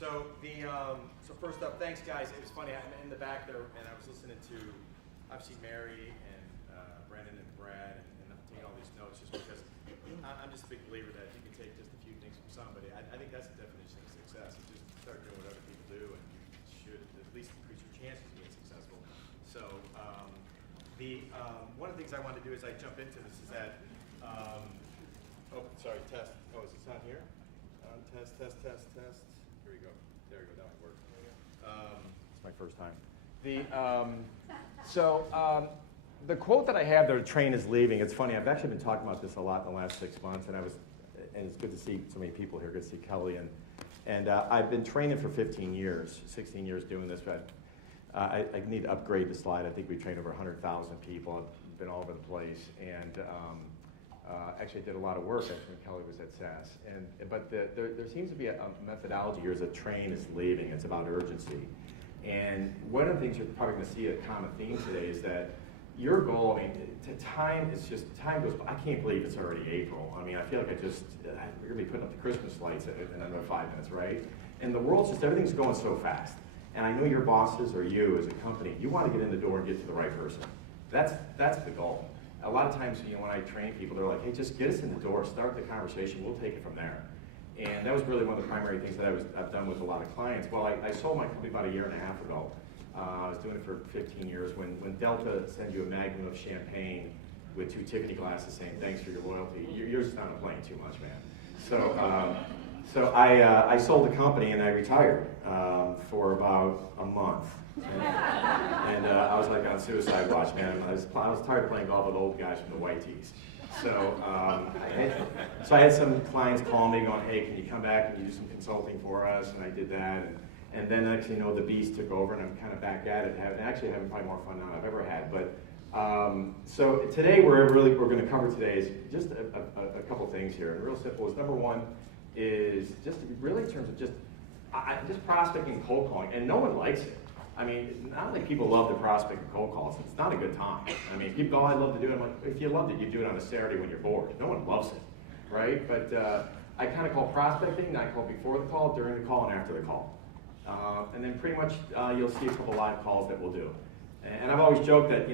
So first up, thanks guys. It was funny. I'm in the back there, and I was listening to obviously Mary and Brendan and Brad, and I'm taking all these notes just because I'm just a big believer that you can take just a few things from somebody. I think that's the definition of success. Is just start doing what other people do, and you should at least increase your chances of being successful. So one of the things I wanted to do as I jump into this is that test. Oh, is this on here? Test. Here we go. There we go. That might work. It's my first time. The quote that I have there, "The train is leaving." It's funny. I've actually been talking about this a lot in the last 6 months, and it's good to see so many people here. Good to see Kelly, and I've been training for 15 years, 16 years doing this. But I need to upgrade the slide. I think we trained over 100,000 people. I've been all over the place, and actually did a lot of work actually when Kelly was at SAS. But there seems to be a methodology here as a train is leaving. It's about urgency. And one of the things you're probably going to see a common theme today is that your goal, I mean, time goes by. I can't believe it's already April. I mean, I feel like we're going to be putting up the Christmas lights in another 5 minutes, right? And the world's everything's going so fast. And I know your bosses or you as a company, you want to get in the door and get to the right person. That's the goal. A lot of times, when I train people, they're like, hey, just get us in the door, start the conversation, we'll take it from there. And that was really one of the primary things that I've done with a lot of clients. Well, I sold my company about 1.5 years ago. I was doing it for 15 years. When Delta sends you a magnum of champagne with 2 Tiffany glasses saying, thanks for your loyalty, you're just not playing too much, man. So I sold the company and I retired for about a month. And I was like on suicide watch, man. I was tired of playing golf with old guys from the white tees. So I had some clients call me going, hey, can you come back and you do some consulting for us? And I did that. And then actually, the beast took over and I'm kind of back at it. Actually having probably more fun now than I've ever had. But so today we're going to cover today is just a couple things here. And real simple is number one is just really in terms of just prospecting and cold calling. And no one likes it. I mean, not only people love the prospect and cold calls, it's not a good time. I mean, people go, I love to do it. I'm like, if you loved it, you'd do it on a Saturday when you're bored. No one loves it, right? But I kind of call prospecting, I call before the call, during the call, and after the call. And then pretty much you'll see a couple live calls that we'll do. And I've always joked that,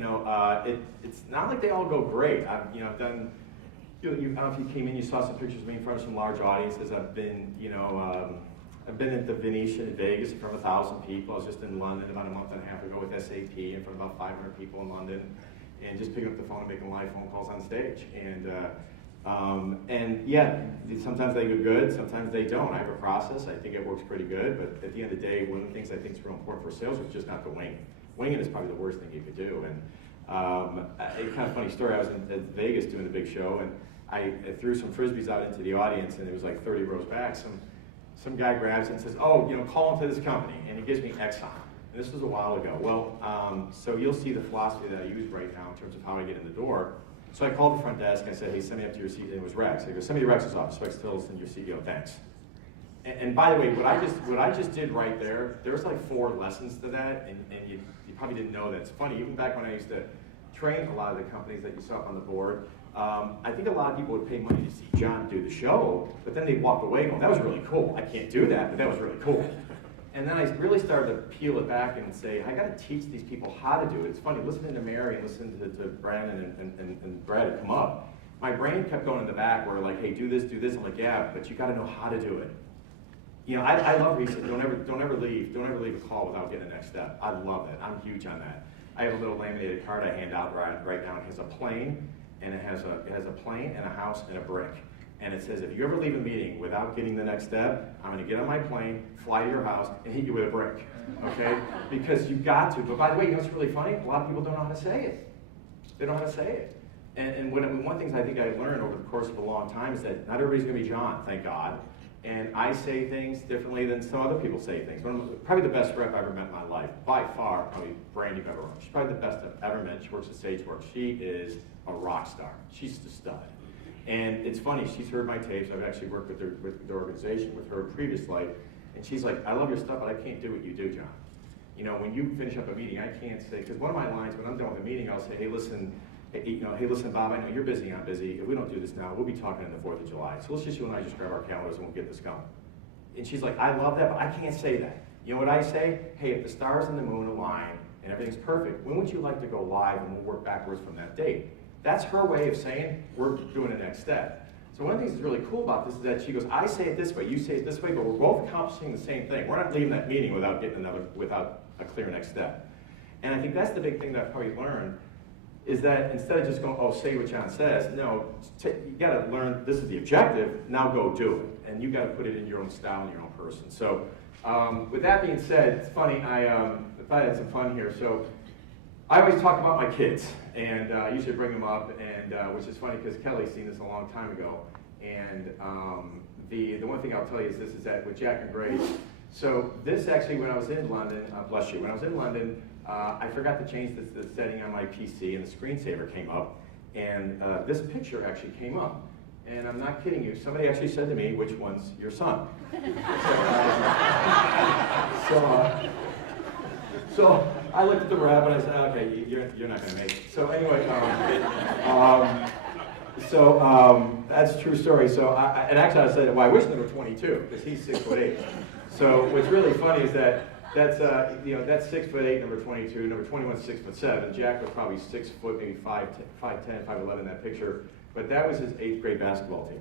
it's not like they all go great. I've done, I don't know if you came in, you saw some pictures of me in front of some large audiences. I've been, I've been at the Venetian in Vegas in front of 1,000 people. I was just in London about a month and a half ago with SAP in front of about 500 people in London, and just picking up the phone and making live phone calls on stage. And yeah, sometimes they go good, sometimes they don't. I have a process. I think it works pretty good, but at the end of the day, one of the things I think is real important for sales is just not to wing it. Winging is probably the worst thing you could do. And a kind of funny story, I was in Vegas doing a big show, and I threw some Frisbees out into the audience, and it was like 30 rows back. Some guy grabs it and says, oh, call into this company, and he gives me Exxon. And this was a while ago. Well, so you'll see the philosophy that I use right now in terms of how I get in the door. So I called the front desk, and I said, hey, send me up to your CEO. It was Rex. I go, send me to Rex's office. Rex Tillerson, your CEO, thanks. And by the way, what I just did right there's like 4 lessons to that, and you probably didn't know that. It's funny, even back when I used to train a lot of the companies that you saw up on the board, I think a lot of people would pay money to see John do the show, but then they'd walk away going, that was really cool. I can't do that, but that was really cool. And then I really started to peel it back and say, I got to teach these people how to do it. It's funny, listening to Mary and listening to Brandon and Brad come up, my brain kept going in the back where like, hey, do this. I'm like, yeah, but you got to know how to do it. I love research. Don't ever leave a call without getting the next step. I love that. I'm huge on that. I have a little laminated card I hand out right now. It has a plane, and it has a plane and a house and a brick. And it says, if you ever leave a meeting without getting the next step, I'm going to get on my plane, fly to your house, and hit you with a brick, okay? Because you've got to. But by the way, what's really funny? A lot of people don't know how to say it. They don't know how to say it. And one of the things I think I learned over the course of a long time is that not everybody's going to be John, thank God. And I say things differently than some other people say things. Probably the best rep I've ever met in my life, by far, probably Brandy I've ever met. She's probably the best I've ever met. She works at SageWorks. She is a rock star. She's a stud. And it's funny, she's heard my tapes. I've actually worked with the organization with her previous life. And she's like, I love your stuff, but I can't do what you do, John. When you finish up a meeting, I can't say, because one of my lines, when I'm done with a meeting, I'll say, hey, listen, Bob, I know you're busy, I'm busy. If we don't do this now, we'll be talking on the 4th of July. So let's just, you and I just grab our calendars and we'll get this going. and she's like, I love that, but I can't say that. You know what I say? Hey, if the stars and the moon align and everything's perfect, when would you like to go live, and we'll work backwards from that date? That's her way of saying we're doing the next step. So one of the things that's really cool about this is that she goes, I say it this way, you say it this way, but we're both accomplishing the same thing. We're not leaving that meeting without a clear next step. And I think that's the big thing that I've probably learned, is that instead of just going, oh, say what John says, no, you gotta learn, this is the objective, now go do it. And you gotta put it in your own style and your own person. So with that being said, it's funny, I thought I had some fun here. So I always talk about my kids, and I usually bring them up, and which is funny because Kelly's seen this a long time ago. And the one thing I'll tell you is this, is that with Jack and Grace, so this actually, when I was in London, bless you, when I was in London, I forgot to change the setting on my PC, and the screensaver came up, and this picture actually came up. And I'm not kidding you, somebody actually said to me, which one's your son? So I looked at the rep and I said, okay, you're not gonna make it. So anyway, that's a true story. So and actually I said, well, I wish they were 22, because he's 6'8". So what's really funny is that that's 6'8", number 22, number 21 is 6'7". Jack was probably 6 foot, maybe 5'10", 5'11" in that picture. But that was his 8th grade basketball team.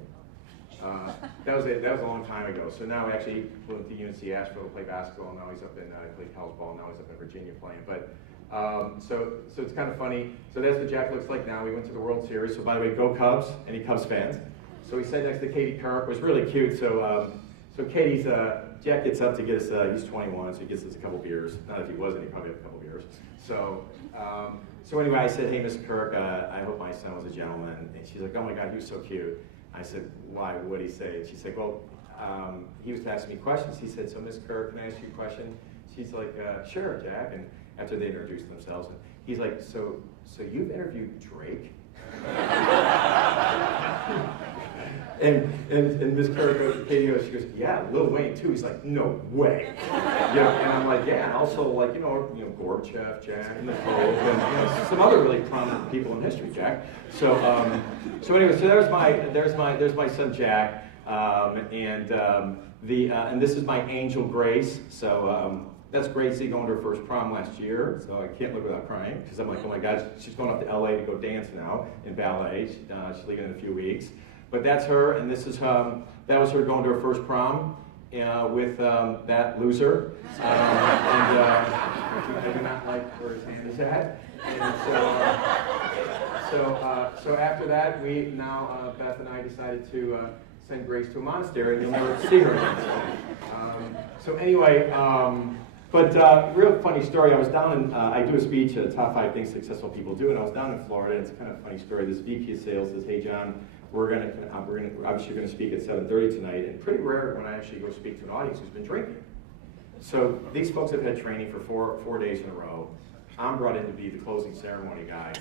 That was a long time ago. So now actually he went to UNC Asheville to play basketball. Now he's up in played college ball. Now he's up in Virginia playing. But so it's kind of funny. So that's what Jack looks like now. We went to the World Series. So by the way, go Cubs! Any Cubs fans? So he sat next to Katie Kirk. It was really cute. So Katie's Jack gets up to get us. He's 21, so he gets us a couple beers. Not if he wasn't, he probably had a couple beers. So anyway, I said, hey, Miss Kirk, I hope my son was a gentleman. And she's like, oh my God, he was so cute. I said, why, what'd he say? And she said, well, he was asking me questions. He said, so Miss Kirk, can I ask you a question? She's like, sure, Jack. And after they introduced themselves, and he's like, so you've interviewed Drake? And Miss Kirk goes to Katie, she goes, yeah, Lil Wayne too. He's like, no way. And I'm like, yeah, and also like, Gorbachev, Jack, Nicole, and some other really prominent people in history, Jack. So anyway, so there's my son Jack, and this is my angel Grace. So that's Gracie going to her first prom last year. So I can't live without crying, because I'm like, oh my God, she's going up to LA to go dance now in ballet. She's leaving in a few weeks. But that's her, and this is that was her going to her first prom with that loser. I do not like where his hand is at. And so after that, we now Beth and I decided to send Grace to a monastery, and you'll never see her again. So anyway. Real funny story. I was down in, I do a speech, top 5 things successful people do, and I was down in Florida, and it's kind of a funny story. This VP of sales says, hey John, we're obviously going to speak at 7:30 tonight, and pretty rare when I actually go speak to an audience who's been drinking. So these folks have had training for four days in a row. I'm brought in to be the closing ceremony guy,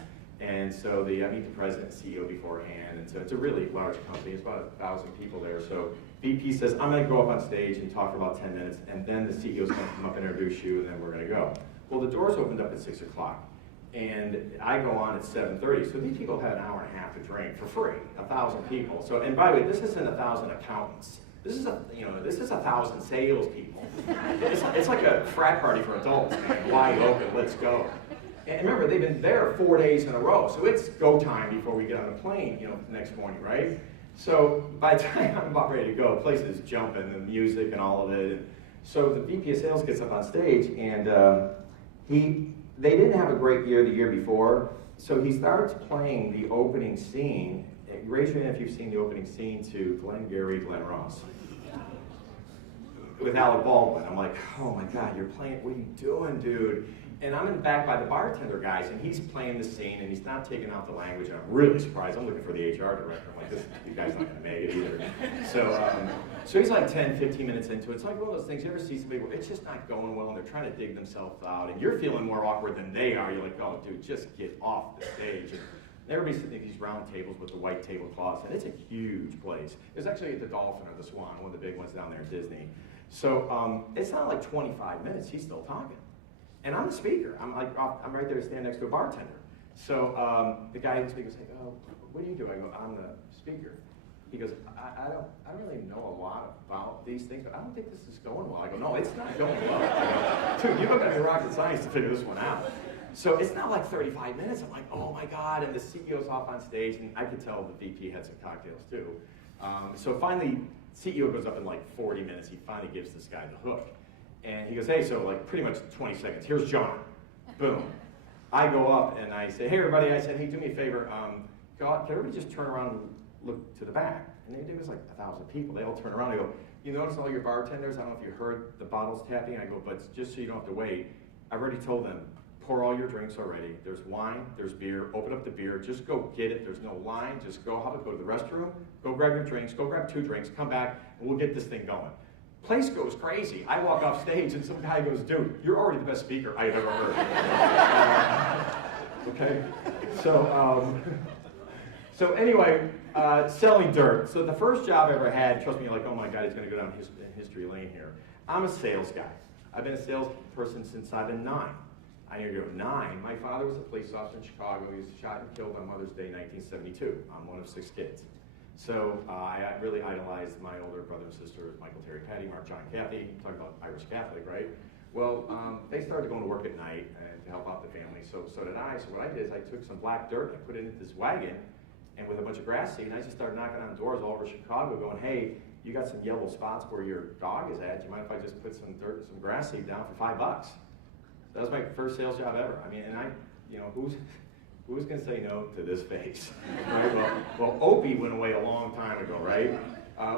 and so I meet the president and CEO beforehand, and so it's a really large company. It's about 1,000 people there. So VP says, I'm going to go up on stage and talk for about 10 minutes, and then the CEO's going to come up and introduce you, and then we're going to go. Well, the doors opened up at 6 o'clock, and I go on at 7:30. So these people had an hour and a half to drink for free, 1,000 people. So, and by the way, this isn't 1,000 accountants. This is 1,000 salespeople. It's like a frat party for adults, man. Wide open, let's go. And remember, they've been there 4 days in a row, so it's go time before we get on the plane, the next morning, right? So by the time I'm about ready to go, the place is jumping, the music and all of it. And so the VP of sales gets up on stage, and they didn't have a great year the year before, so he starts playing the opening scene. Raise your hand if you've seen the opening scene to Glengarry Glen Ross with Alec Baldwin. I'm like, oh my God, you're playing, what are you doing, dude? And I'm in back by the bartender guys, and he's playing the scene, and he's not taking out the language, and I'm really surprised. I'm looking for the HR director. I'm like, you guy's not going to make it either. So he's like 10, 15 minutes into it. It's like one of those things, you ever see somebody where it's just not going well, and they're trying to dig themselves out, and you're feeling more awkward than they are. You're like, oh, dude, just get off the stage. And everybody's sitting at these round tables with the white tablecloths, and it's a huge place. It's actually at the Dolphin or the Swan, one of the big ones down there at Disney. So it's not like 25 minutes. He's still talking. And I'm the speaker. I'm right there to stand next to a bartender. So the guy who's speaking says, oh, what do you do? I go, I'm the speaker. he goes, I don't really know a lot about these things, but I don't think this is going well. I go, no, it's not going well. I go, dude, you don't got any rocket science to figure this one out. So it's not like 35 minutes. I'm like, oh my God, and the CEO's off on stage, and I could tell the VP had some cocktails too. So finally, CEO goes up in like 40 minutes. He finally gives this guy the hook. And he goes, hey, so like pretty much 20 seconds. Here's John. Boom. I go up and I say, hey, everybody. I said, hey, do me a favor. Can everybody just turn around and look to the back? And it was like 1,000 people. They all turn around. I go, you notice all your bartenders? I don't know if you heard the bottles tapping. I go, but just so you don't have to wait, I've already told them, pour all your drinks already. There's wine, there's beer. Open up the beer. Just go get it. There's no line. Just go. How about go to the restroom? Go grab your drinks. Go grab 2 drinks. Come back, and we'll get this thing going. Place goes crazy. I walk off stage and some guy goes, dude, you're already the best speaker I've ever heard. Okay? So anyway, selling dirt. So the first job I ever had, trust me, you're like, oh my God, he's going to go down history lane here. I'm a sales guy. I've been a salesperson since I've been 9. I knew you were 9. My father was a police officer in Chicago. He was shot and killed on Mother's Day, 1972. I'm one of 6 kids. So I really idolized my older brother and sister, Michael, Terry, Patty, Mark, John, Kathy. Talking about Irish Catholic, right? Well, they started going to work at night and to help out the family. So did I. So what I did is I took some black dirt and I put it into this wagon, and with a bunch of grass seed, and I just started knocking on doors all over Chicago, going, "Hey, you got some yellow spots where your dog is at. Do you mind if I just put some dirt, some grass seed down for $5?" So that was my first sales job ever. I mean, and who's going to say no to this face? Right? Well, Opie went away a long time ago, right?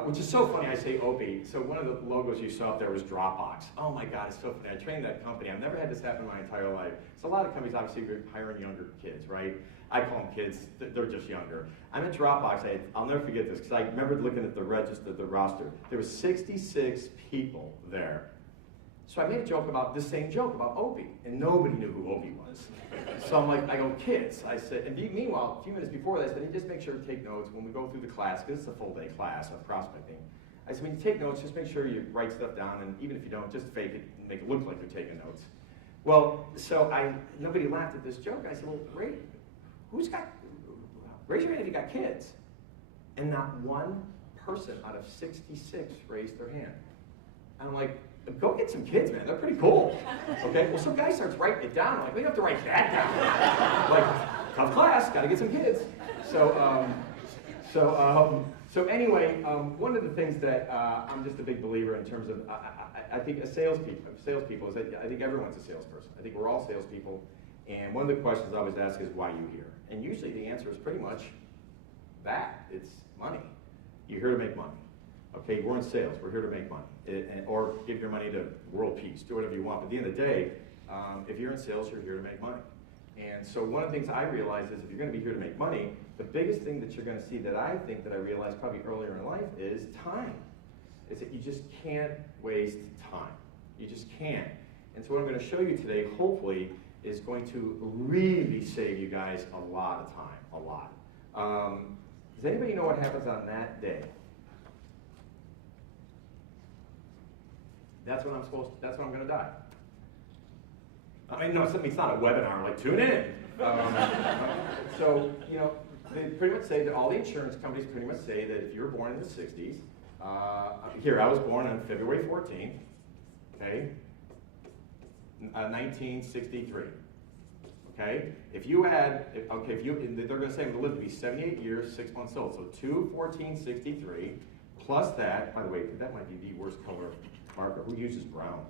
Which is so funny I say Opie. So one of the logos you saw up there was Dropbox. Oh my God, it's so funny. I trained that company. I've never had this happen in my entire life. So a lot of companies obviously are hiring younger kids, right? I call them kids. They're just younger. I'm at Dropbox. I'll never forget this because I remember looking at the register, the roster. There were 66 people there. So I made a joke about this same joke about Opie, and nobody knew who Opie was. So I'm like, I go, kids. I said, and meanwhile, a few minutes before that, I said, hey, just make sure to take notes when we go through the class, because it's a full day class of prospecting. I said, when you take notes, just make sure you write stuff down, and even if you don't, just fake it and make it look like you're taking notes. Well, so nobody laughed at this joke. I said, well, great. Raise your hand if you got kids. And not one person out of 66 raised their hand. And I'm like, go get some kids, man. They're pretty cool. Okay? Well, some guy starts writing it down. I'm like, we don't have to write that down. Like, tough class, got to get some kids. So anyway, one of the things that I'm just a big believer in terms of, I think salespeople is that I think everyone's a salesperson. I think we're all salespeople. And one of the questions I always ask is, why are you here? And usually the answer is pretty much that. It's money. You're here to make money. Okay, we're in sales. We're here to make money. Or give your money to world peace. Do whatever you want. But at the end of the day, if you're in sales, you're here to make money. And so one of the things I realized is if you're going to be here to make money, the biggest thing that you're going to see that I think that I realized probably earlier in life is time. Is that you just can't waste time. You just can't. And so what I'm going to show you today, hopefully, is going to really save you guys a lot of time. A lot. Does anybody know what happens on that day? That's when I'm going to die. I mean, no, it's not a webinar, like tune in. So, they pretty much say that all the insurance companies pretty much say that if you were born in the 60s, here, I was born on February 14th, okay, 1963. Okay, they're going to say I'm going to live to be 78 years, 6 months old. So 2/14/63 plus that. By the way, that might be the worst color marker. Who uses brown?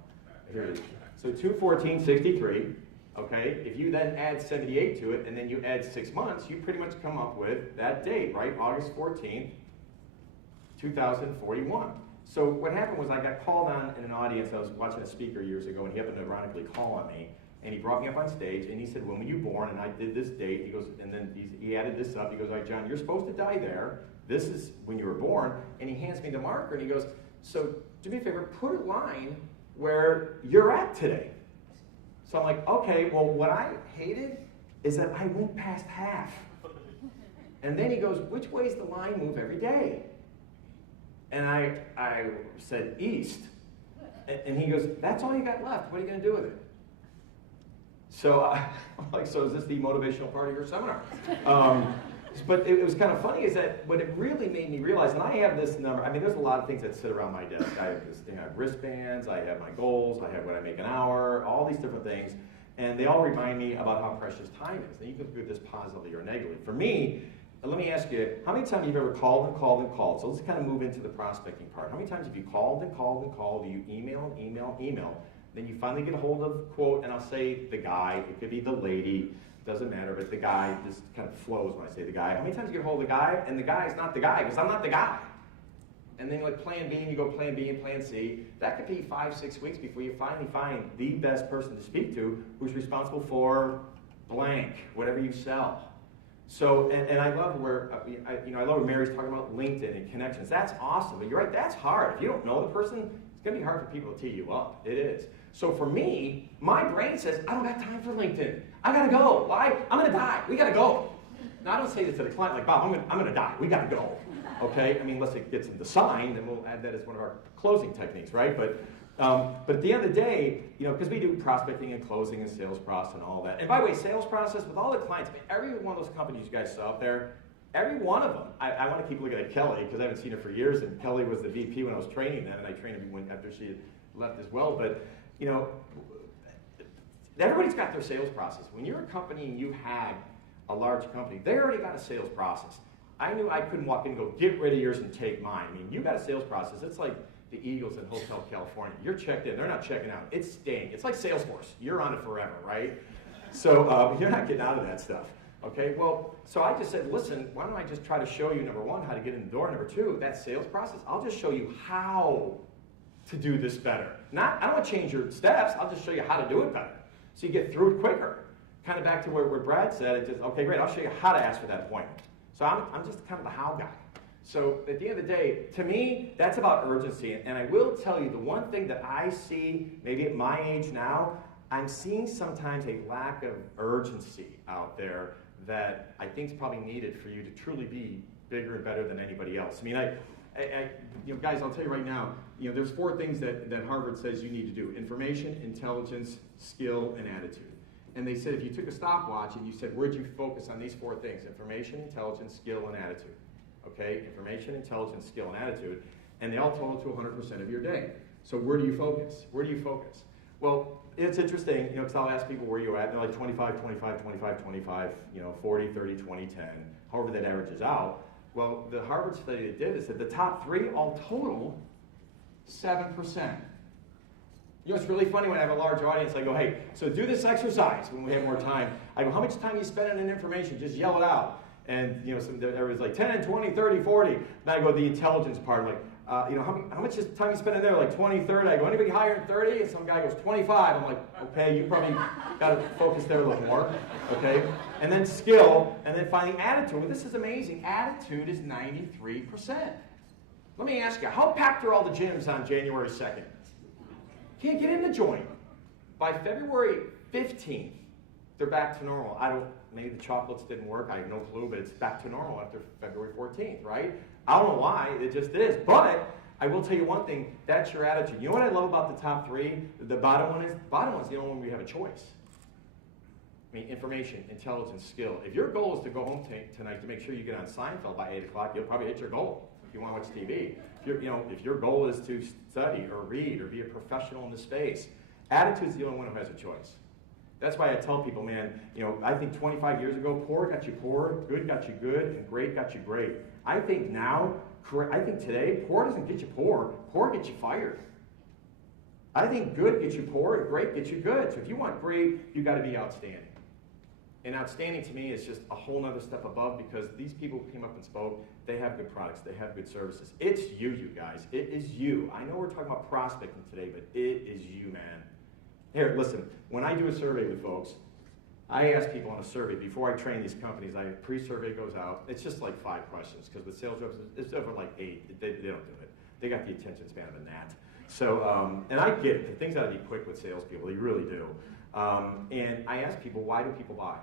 Here it is. So 2/14/63. Okay, if you then add 78 to it, and then you add 6 months, you pretty much come up with that date, right? August 14th, 2041. So what happened was I got called on in an audience. I was watching a speaker years ago, and he happened to ironically call on me. And he brought me up on stage, and he said, when were you born? And I did this date. He goes, and then he added this up. He goes, all right, John, you're supposed to die there. This is when you were born. And he hands me the marker, and he goes, so do me a favor, put a line where you're at today. So I'm like, okay, well, what I hated is that I went past half. And then he goes, which way does the line move every day? And I said, east. And he goes, that's all you got left. What are you going to do with it? So I'm like, so is this the motivational part of your seminar? But it was kind of funny is that what it really made me realize, and I have this number, I mean, there's a lot of things that sit around my desk. I have this thing, I have wristbands, I have my goals, I have what I make an hour, all these different things, and they all remind me about how precious time is. And you can do this positively or negatively. For me, let me ask you, how many times have you ever called and called and called? So let's kind of move into the prospecting part. How many times have you called and called and called? Do you email and email and email? Then you finally get a hold of, quote, and I'll say the guy, it could be the lady, doesn't matter, but the guy just kind of flows when I say the guy. How many times you get a hold of the guy, and the guy is not the guy, because I'm not the guy. And then like plan B, and you go plan B and plan C. That could be 5-6 weeks before you finally find the best person to speak to who's responsible for blank, whatever you sell. So, and I love where, I love where Mary's talking about LinkedIn and connections. That's awesome, but you're right, that's hard. If you don't know the person, it's going to be hard for people to tee you up. It is. So for me, my brain says, I don't got time for LinkedIn. I got to go. Why? I'm going to die. We got to go. Now, I don't say this to the client like, Bob, I'm going to die. We got to go. Okay? I mean, unless it gets them to sign, then we'll add that as one of our closing techniques, right? But at the end of the day, because we do prospecting and closing and sales process and all that. And by the way, sales process, with all the clients, every one of those companies you guys saw out there, every one of them, I want to keep looking at Kelly, because I haven't seen her for years, and Kelly was the VP when I was training them, and I trained her after she had left as well. But, everybody's got their sales process. When you're a company and you have a large company, they already got a sales process. I knew I couldn't walk in and go, get rid of yours and take mine. I mean, you got a sales process. It's like the Eagles in Hotel California. You're checked in. They're not checking out. It's staying. It's like Salesforce. You're on it forever, right? So you're not getting out of that stuff. Okay, well, so I just said, listen, why don't I just try to show you, number one, how to get in the door. Number two, that sales process. I'll just show you how to do this better. I don't want to change your steps. I'll just show you how to do it better. So you get through it quicker. Kind of back to where Brad said, it's just, okay, great, I'll show you how to ask for that appointment. So I'm just kind of the how guy. So at the end of the day, to me, that's about urgency. And I will tell you, the one thing that I see, maybe at my age now, I'm seeing sometimes a lack of urgency out there that I think is probably needed for you to truly be bigger and better than anybody else. I mean, guys, I'll tell you right now, there's 4 things that Harvard says you need to do: information, intelligence, skill, and attitude. And they said if you took a stopwatch and you said, where'd you focus on these 4 things? Information, intelligence, skill, and attitude. Okay? Information, intelligence, skill, and attitude. And they all total to 100% of your day. So where do you focus? Where do you focus? Well, it's interesting, because I'll ask people where you're at, and they're like 25, 25, 25, 25, 40, 30, 20, 10, however that averages out. Well, the Harvard study that did is that the top 3 all total 7%. It's really funny when I have a large audience, I go, hey, so do this exercise when we have more time. I go, how much time you spend on information? Just yell it out. And, everybody's like 10, 20, 30, 40. And I go, the intelligence part, like, how much time you spend in there? Like 20, 30. I go, anybody higher than 30? And some guy goes, 25. I'm like, okay, you probably got to focus there a little more, okay? And then skill, and then finding attitude. Well, this is amazing. Attitude is 93%. Let me ask you, how packed are all the gyms on January 2nd? Can't get in the joint. By February 15th, they're back to normal. Maybe the chocolates didn't work. I have no clue, but it's back to normal after February 14th, right? I don't know why, it just is. But I will tell you one thing, that's your attitude. You know what I love about the top 3? The bottom one is the only one where you have a choice. I mean, information, intelligence, skill. If your goal is to go home tonight to make sure you get on Seinfeld by 8 o'clock, you'll probably hit your goal if you want to watch TV. If your goal is to study or read or be a professional in the space, attitude is the only one who has a choice. That's why I tell people, man, I think 25 years ago, poor got you poor, good got you good, and great got you great. I think today, poor doesn't get you poor gets you fired. I think good gets you poor, and great gets you good. So if you want great, you got to be outstanding. And outstanding to me is just a whole nother step above, because these people who came up and spoke, they have good products, they have good services. It's you guys. It is you. I know we're talking about prospecting today, but it is you, man. Here, listen, when I do a survey with folks, I ask people on a survey, before I train these companies, pre-survey goes out. It's just like 5 questions, because with sales reps, it's over like 8. They don't do it. They got the attention span of a gnat. So, and I get it. Things got to be quick with salespeople. They really do. And I ask people, why do people buy?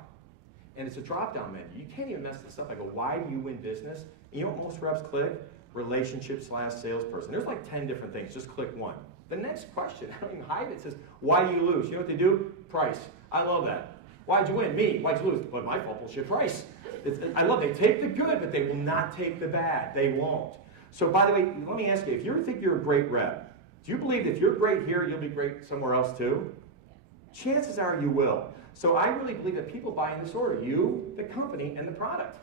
And it's a drop-down menu. You can't even mess this up. I go, why do you win business? And you know what most reps click? Relationship/salesperson. There's like 10 different things. Just click one. The next question, I don't even hide it, says, why do you lose? You know what they do? Price. I love that. Why'd you win? Me. Why'd you lose? Well, my fault, bullshit price. I love it. They take the good, but they will not take the bad. They won't. So by the way, let me ask you, if you think you're a great rep, do you believe if you're great here, you'll be great somewhere else too? Chances are you will. So I really believe that people buy in this order. You, the company, and the product.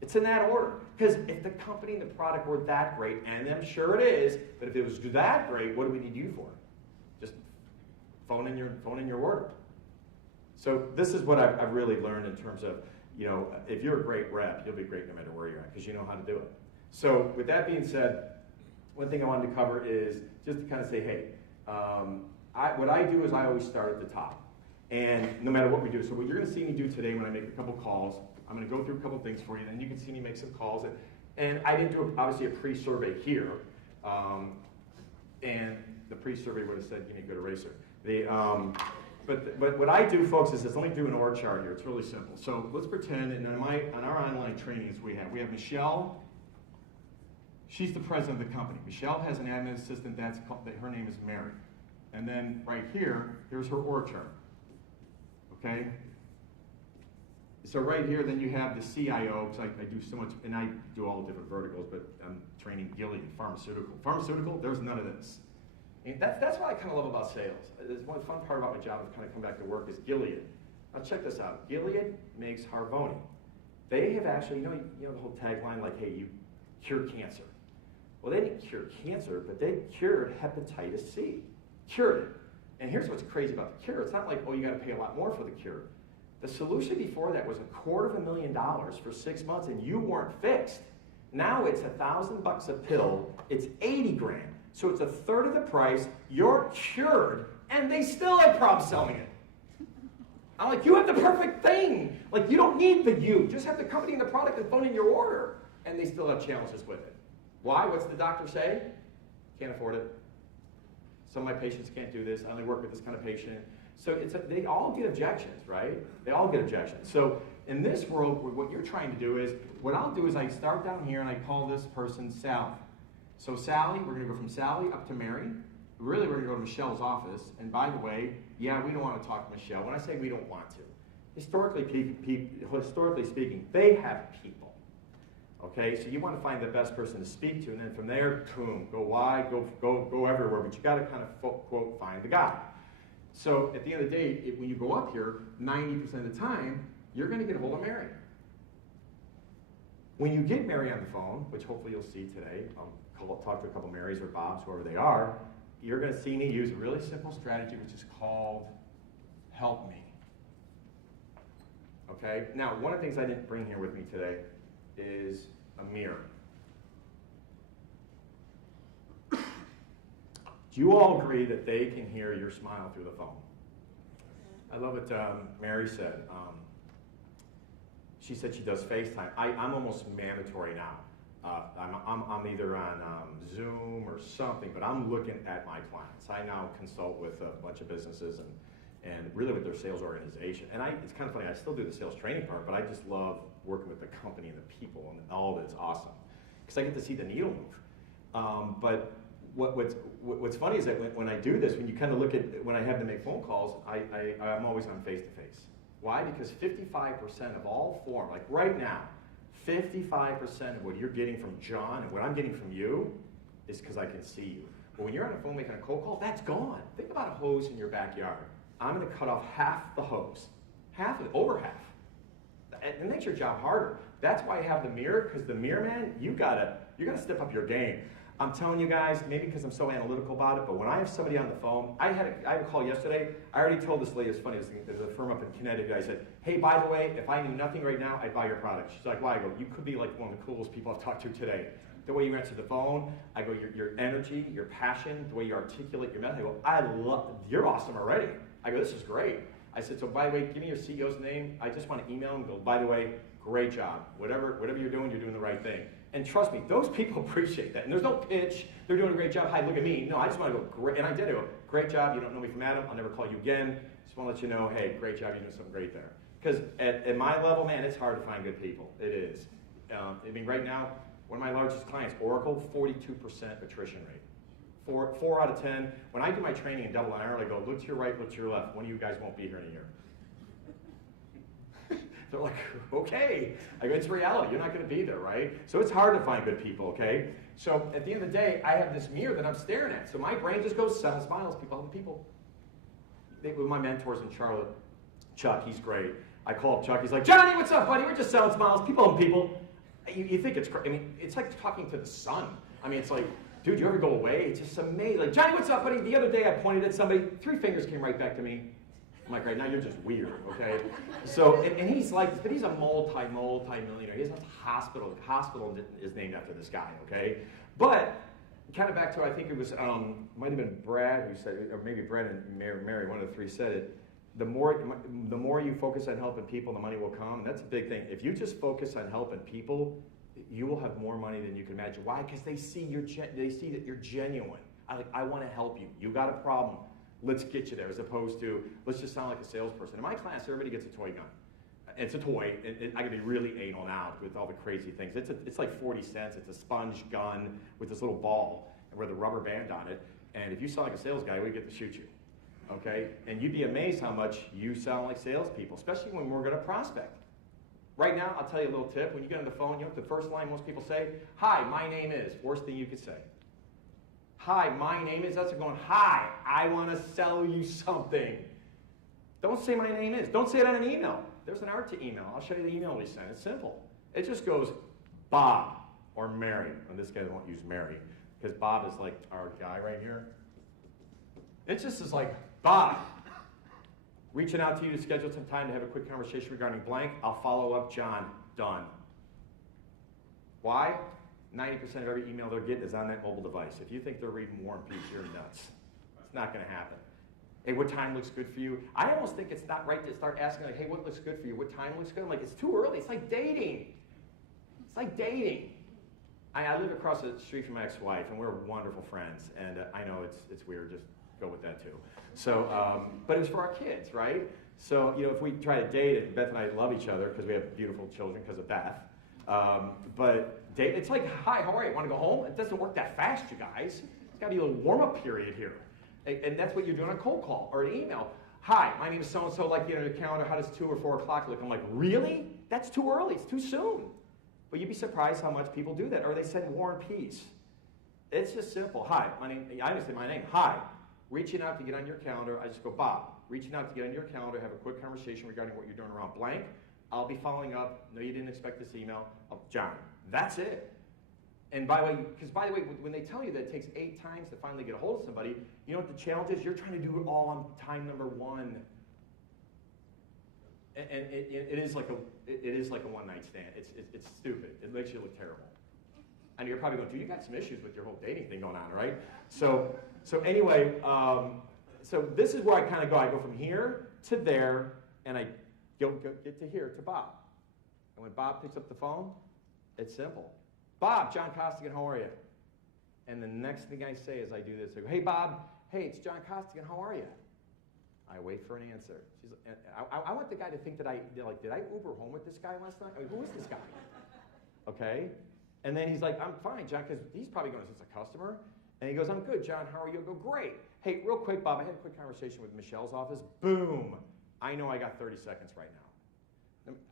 It's in that order. Because if the company and the product were that great, and I'm sure it is, but if it was that great, what do we need you for? Just phone in your order. So this is what I've really learned in terms of, if you're a great rep, you'll be great no matter where you're at, because you know how to do it. So with that being said, one thing I wanted to cover is just to kind of say, hey, what I do is I always start at the top. And no matter what we do. So what you're going to see me do today when I make a couple calls, I'm going to go through a couple things for you, then you can see me make some calls. And I didn't do, obviously, a pre-survey here. And the pre-survey would have said, give me a good eraser. But what I do, folks, is let me do an org chart here. It's really simple. So let's pretend, and on our online trainings we have Michelle. She's the president of the company. Michelle has an admin assistant. Her name is Mary. And then right here's her org chart. Okay? So right here, then you have the CIO, because I do so much, and I do all the different verticals, but I'm training Gilead, pharmaceutical. Pharmaceutical, there's none of this. And that's what I kind of love about sales. One fun part about my job of kind of come back to work is Gilead. Now check this out. Gilead makes Harvoni. They have actually, you know the whole tagline, like, hey, you cure cancer. Well, they didn't cure cancer, but they cured hepatitis C. Cured it. And here's what's crazy about the cure. It's not like, oh, you got to pay a lot more for the cure. The solution before that was $250,000 for 6 months, and you weren't fixed. Now it's $1,000 a pill. It's 80 grand. So it's a third of the price. You're cured, and they still have problems selling it. I'm like, you have the perfect thing. Like, you don't need the you. Just have the company and the product and phone in your order. And they still have challenges with it. Why? What's the doctor say? Can't afford it. Some of my patients can't do this. I only work with this kind of patient. So they all get objections, right? They all get objections. So in this world, what you're trying to do is, what I'll do is I start down here and I call this person Sally. So Sally, we're going to go from Sally up to Mary. Really, we're going to go to Michelle's office. And by the way, yeah, we don't want to talk to Michelle. When I say we don't want to, historically speaking, they have people. Okay, so you want to find the best person to speak to, and then from there, boom, go wide, go everywhere. But you got to kind of quote find the guy. So at the end of the day, when you go up here, 90% of the time, you're going to get a hold of Mary. When you get Mary on the phone, which hopefully you'll see today, I'll talk to a couple Marys or Bobs, whoever they are, you're going to see me use a really simple strategy, which is called Help Me. Okay? Now, one of the things I didn't bring here with me today is a mirror. Do you all agree that they can hear your smile through the phone? I love what Mary said. She said she does FaceTime. I'm almost mandatory now. I'm either on Zoom or something, but I'm looking at my clients. I now consult with a bunch of businesses and really with their sales organization. And it's kind of funny, I still do the sales training part, but I just love working with the company and the people, and all of it's awesome. Because I get to see the needle move. But what's funny is that when I do this, when you kind of look at, when I have to make phone calls, I'm always on face-to-face. Why? Because 55% of all form, like right now, 55% of what you're getting from John and what I'm getting from you is because I can see you. But when you're on the phone making a cold call, that's gone. Think about a hose in your backyard. I'm going to cut off half the hose. Half of it, over half. It makes your job harder. That's why I have the mirror, because the mirror, man, you gotta step up your game. I'm telling you guys, maybe because I'm so analytical about it, but when I have somebody on the phone, I had a call yesterday. I already told this lady, it's funny, there's a firm up in Connecticut. I said, hey, by the way, if I knew nothing right now, I'd buy your product. She's like, why? I go, you could be like one of the coolest people I've talked to today. The way you answer the phone, I go, your energy, your passion, the way you articulate your message. I go, you're awesome already. I go, this is great. I said, so by the way, give me your CEO's name. I just want to email him and go, by the way, great job. Whatever you're doing the right thing. And trust me, those people appreciate that. And there's no pitch. They're doing a great job. Hi, look at me. No, I just want to go, great. And I did. I go, great job. You don't know me from Adam. I'll never call you again. Just want to let you know, hey, great job. You're doing something great there. Because at my level, man, it's hard to find good people. It is. I mean, right now, one of my largest clients, Oracle, 42% attrition rate. 4 out of 10. When I do my training in Double and Ireland, I go, look to your right, look to your left. One of you guys won't be here in a year. They're like, okay. I go, it's reality. You're not going to be there, right? So it's hard to find good people, okay? So at the end of the day, I have this mirror that I'm staring at. So my brain just goes, selling smiles, people helping people. With my mentors in Charlotte, Chuck, he's great. I call up Chuck, he's like, Johnny, what's up, buddy? We're just selling smiles, people helping people. You think it's crazy. I mean, it's like talking to the sun. I mean, it's like, dude, you ever go away? It's just amazing. Like, Johnny, what's up, buddy? The other day I pointed at somebody, 3 fingers came right back to me. I'm like, right now you're just weird, okay? So, and he's like this, but he's a multi-millionaire. He has a hospital. The hospital is named after this guy, okay? But kind of back to, I think it was, might have been Brad who said, or maybe Brad and Mary, one of the three said it. The more you focus on helping people, the money will come. And that's a big thing. If you just focus on helping people, you will have more money than you can imagine. Why? Because they see that you're genuine. I want to help you. You got a problem. Let's get you there, as opposed to, let's just sound like a salesperson. In my class, everybody gets a toy gun. It's a toy. I can be really anal now with all the crazy things. It's like 40 cents. It's a sponge gun with this little ball with a rubber band on it. And if you sound like a sales guy, we get to shoot you. Okay? And you'd be amazed how much you sound like salespeople, especially when we're going to prospect. Right now, I'll tell you a little tip. When you get on the phone, you know what the first line most people say? Hi, my name is. Worst thing you could say. Hi, my name is. That's going, hi, I want to sell you something. Don't say my name is. Don't say it on an email. There's an art to email. I'll show you the email we sent. It's simple. It just goes Bob or Mary. And this guy won't use Mary because Bob is like our guy right here. It just is like, Bob, reaching out to you to schedule some time to have a quick conversation regarding blank. I'll follow up, John. Done. Why? 90% of every email they're getting is on that mobile device. If you think they're reading War and Peace, you're nuts. It's not going to happen. Hey, what time looks good for you? I almost think it's not right to start asking, like, hey, what looks good for you? What time looks good? I'm like, it's too early. It's like dating. It's like dating. I live across the street from my ex-wife, and we're wonderful friends. And I know it's weird. Just go with that, too. So, but it was for our kids, right? So, if we try to date it, Beth and I love each other because we have beautiful children because of Beth. But it's like, hi, how are you? Want to go home? It doesn't work that fast, you guys. It's got to be a little warm-up period here. And that's what you're doing on a cold call or an email. Hi, my name is so-and-so, like, your calendar, how does 2 or 4 o'clock look? I'm like, really? That's too early. It's too soon. But you'd be surprised how much people do that. Or they send War and Peace. It's just simple. Hi, I just say my name. Hi. Reaching out to get on your calendar, I just go, Bob. Reaching out to get on your calendar, have a quick conversation regarding what you're doing around blank. I'll be following up. No, you didn't expect this email. Oh, John. That's it. And by the way, when they tell you that it takes 8 times to finally get a hold of somebody, you know what the challenge is? You're trying to do it all on time number 1. And it is like a one-night stand. It's stupid. It makes you look terrible. And you're probably going, dude, you got some issues with your whole dating thing going on, right? So anyway, so this is where I kind of go. I go from here to there, and I get to here to Bob. And when Bob picks up the phone, it's simple. Bob, John Costigan, how are you? And the next thing I say is I do this. I go, hey, Bob. Hey, it's John Costigan. How are you? I wait for an answer. I want the guy to think that did I Uber home with this guy last night? I mean, who is this guy? Okay? And then he's like, I'm fine, John, because he's probably going, is this a customer? And he goes, I'm good, John. How are you? I go, great. Hey, real quick, Bob, I had a quick conversation with Michelle's office. Boom. I know I got 30 seconds right now.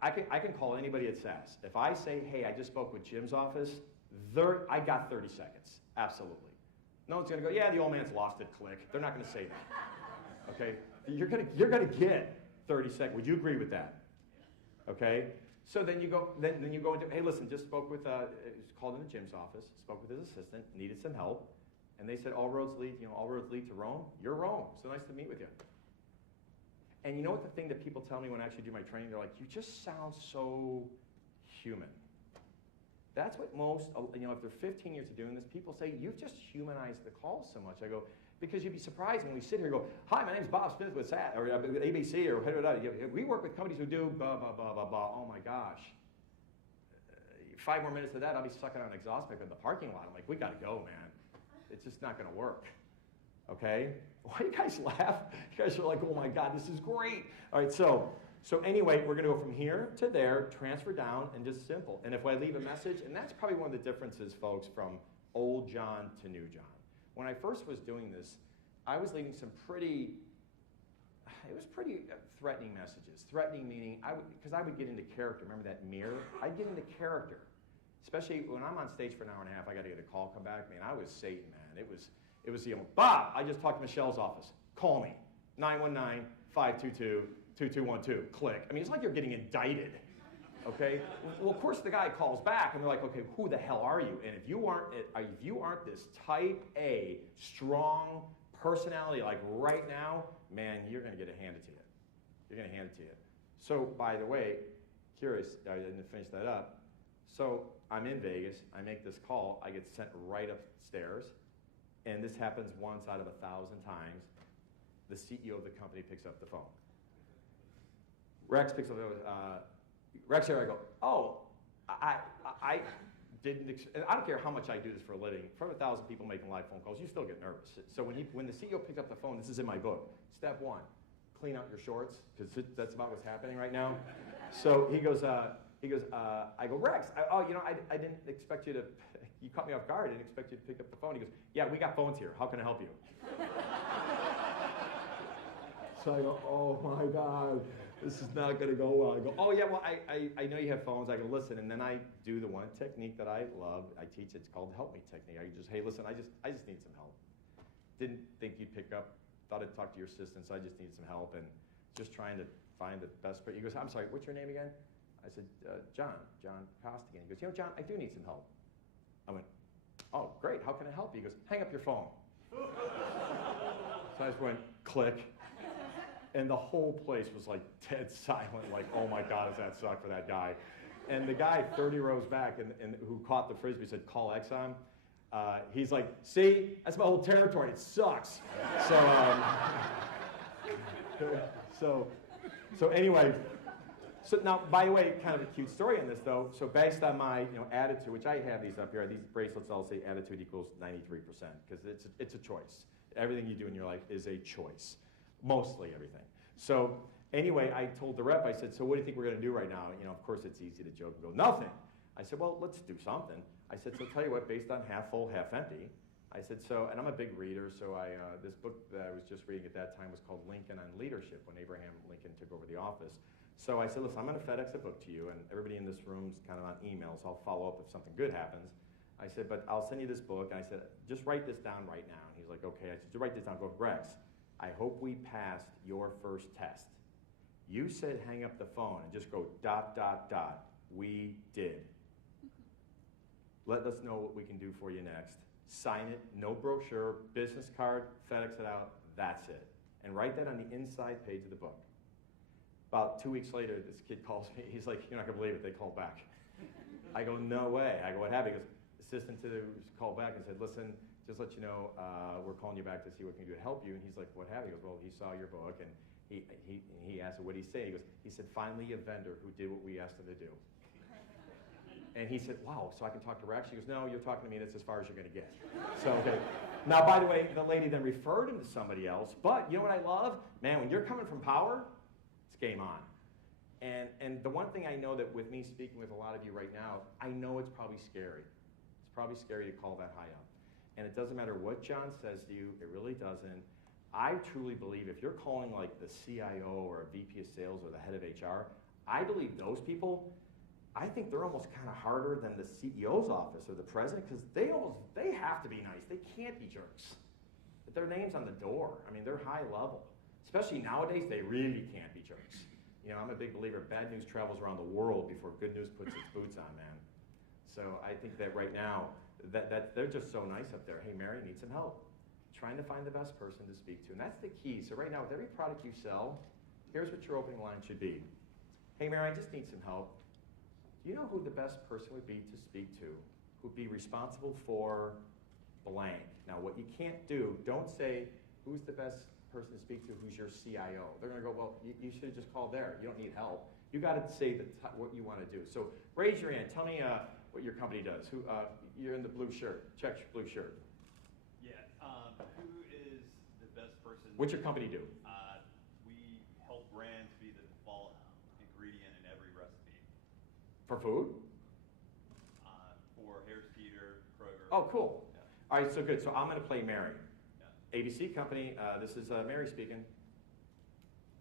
I can call anybody at SAS. If I say, hey, I just spoke with Jim's office, I got 30 seconds. Absolutely. No one's going to go, yeah, the old man's lost it, click. They're not going to say that. Okay? You're going to get 30 seconds. Would you agree with that? Okay? So then you go into, hey, listen, just spoke with, called into Jim's office, spoke with his assistant, needed some help, and they said all roads lead to Rome. You're Rome. So nice to meet with you. And you know what the thing that people tell me when I actually do my training? They're like, you just sound so human. That's what most, after 15 years of doing this, people say, you've just humanized the call so much. I go, because you'd be surprised when we sit here and go, hi, my name's Bob Smith with SAT, or ABC, or whatever. We work with companies who do blah, blah, blah, blah, blah. Oh my gosh. 5 more minutes of that, I'll be sucking on an exhaust pipe in the parking lot. I'm like, we gotta go, man. It's just not gonna work. Okay? Why do you guys laugh? You guys are like, oh my God, this is great. All right, so anyway, we're going to go from here to there, transfer down, and just simple. And if I leave a message, and that's probably one of the differences, folks, from old John to new John. When I first was doing this, I was leaving some pretty it was pretty threatening messages. Threatening meaning, because I would get into character. Remember that mirror? I'd get into character. Especially when I'm on stage for an hour and a half, I got to get a call come back. Man, I was Satan, man. It was Bob, I just talked to Michelle's office. Call me. 919-522-2212. Click. I mean, it's like you're getting indicted. Okay? Well, of course, the guy calls back, and they're like, okay, who the hell are you? And if you aren't this type A, strong personality like right now, man, you're going to get it handed to you. You're going to hand it to you. So, by the way, curious, I didn't finish that up. So, I'm in Vegas. I make this call. I get sent right upstairs. And this happens once out of 1,000 times. The CEO of the company picks up the phone. Rex picks up the phone. Rex here, I go, oh, I didn't, I don't care how much I do this for a living. In front of 1,000 people making live phone calls, you still get nervous. So when the CEO picks up the phone, this is in my book, step one, clean out your shorts, because that's about what's happening right now. So he goes, I go, Rex, I didn't expect you to, you caught me off guard, I didn't expect you to pick up the phone. He goes, yeah, we got phones here, how can I help you? So I go, oh my God, this is not going to go well. I go, oh yeah, well, I know you have phones. I go, listen, and then I do the one technique that I love. I teach, it's called the help me technique. I just, hey, listen, I just need some help. Didn't think you'd pick up, thought I'd talk to your assistant, so I just need some help, and just trying to find the best. He goes, I'm sorry, what's your name again? I said, John Costigan. He goes, John, I do need some help. I went, oh, great, how can I help you? He goes, hang up your phone. So I just went, click. And the whole place was like dead silent, like, oh my God, does that suck for that guy? And the guy 30 rows back and who caught the Frisbee said, call Exxon. He's like, see, that's my whole territory, it sucks. So anyway, so now, by the way, kind of a cute story on this though. So based on my attitude, which I have these up here, these bracelets all say attitude equals 93%, because it's a choice. Everything you do in your life is a choice. Mostly everything. So anyway, I told the rep, I said, so what do you think we're going to do right now? Of course it's easy to joke and go, nothing. I said, well, let's do something. I said, so tell you what, based on half full, half empty. I said, so, and I'm a big reader, so this book that I was just reading at that time was called Lincoln on Leadership, when Abraham Lincoln took over the office. So I said, listen, I'm going to FedEx a book to you, and everybody in this room's kind of on email, so I'll follow up if something good happens. I said, but I'll send you this book, and I said, just write this down right now. And he's like, okay. I said, just write this down. Go, Rex, I hope we passed your first test. You said hang up the phone and just go ... We did. Let us know what we can do for you next. Sign it, no brochure, business card, FedEx it out, that's it. And write that on the inside page of the book. About 2 weeks later, this kid calls me. He's like, you're not going to believe it, they called back. I go, no way. I go, what happened? He goes, assistant to the called back and said, listen, just let you know, we're calling you back to see what we can do to help you. And he's like, what happened? He goes, well, he saw your book, and he asked, what did he say? He said, finally a vendor who did what we asked him to do. And he said, wow, so I can talk to Rex? She goes, no, you're talking to me, that's as far as you're going to get. So, okay. Now, by the way, the lady then referred him to somebody else, but you know what I love? Man, when you're coming from power, it's game on. And the one thing I know that with me speaking with a lot of you right now, I know it's probably scary. It's probably scary to call that high up. And it doesn't matter what John says to you, it really doesn't. I truly believe if you're calling like the CIO or a VP of sales or the head of HR, I believe those people, I think they're almost kind of harder than the CEO's office or the president, because they have to be nice. They can't be jerks. But their name's on the door. I mean, they're high level. Especially nowadays, they really can't be jerks. I'm a big believer, bad news travels around the world before good news puts its boots on, man. So I think that right now, that they're just so nice up there. Hey, Mary, need some help. Trying to find the best person to speak to. And that's the key. So right now, with every product you sell, here's what your opening line should be. Hey, Mary, I just need some help. Do you know who the best person would be to speak to, who'd be responsible for blank? Now, what you can't do, don't say, who's the best person to speak to, who's your CIO? They're going to go, well, you should have just called there. You don't need help. You got to say what you want to do. So raise your hand. Tell me what your company does. You're in the blue shirt. Check your blue shirt. Yeah. Who is the best person? What's your company do? We help brands be the default ingredient in every recipe. For food? For Harris Teeter, Kroger. Oh, cool. Yeah. All right, so good. So I'm going to play Mary. Yeah. ABC company, this is Mary speaking.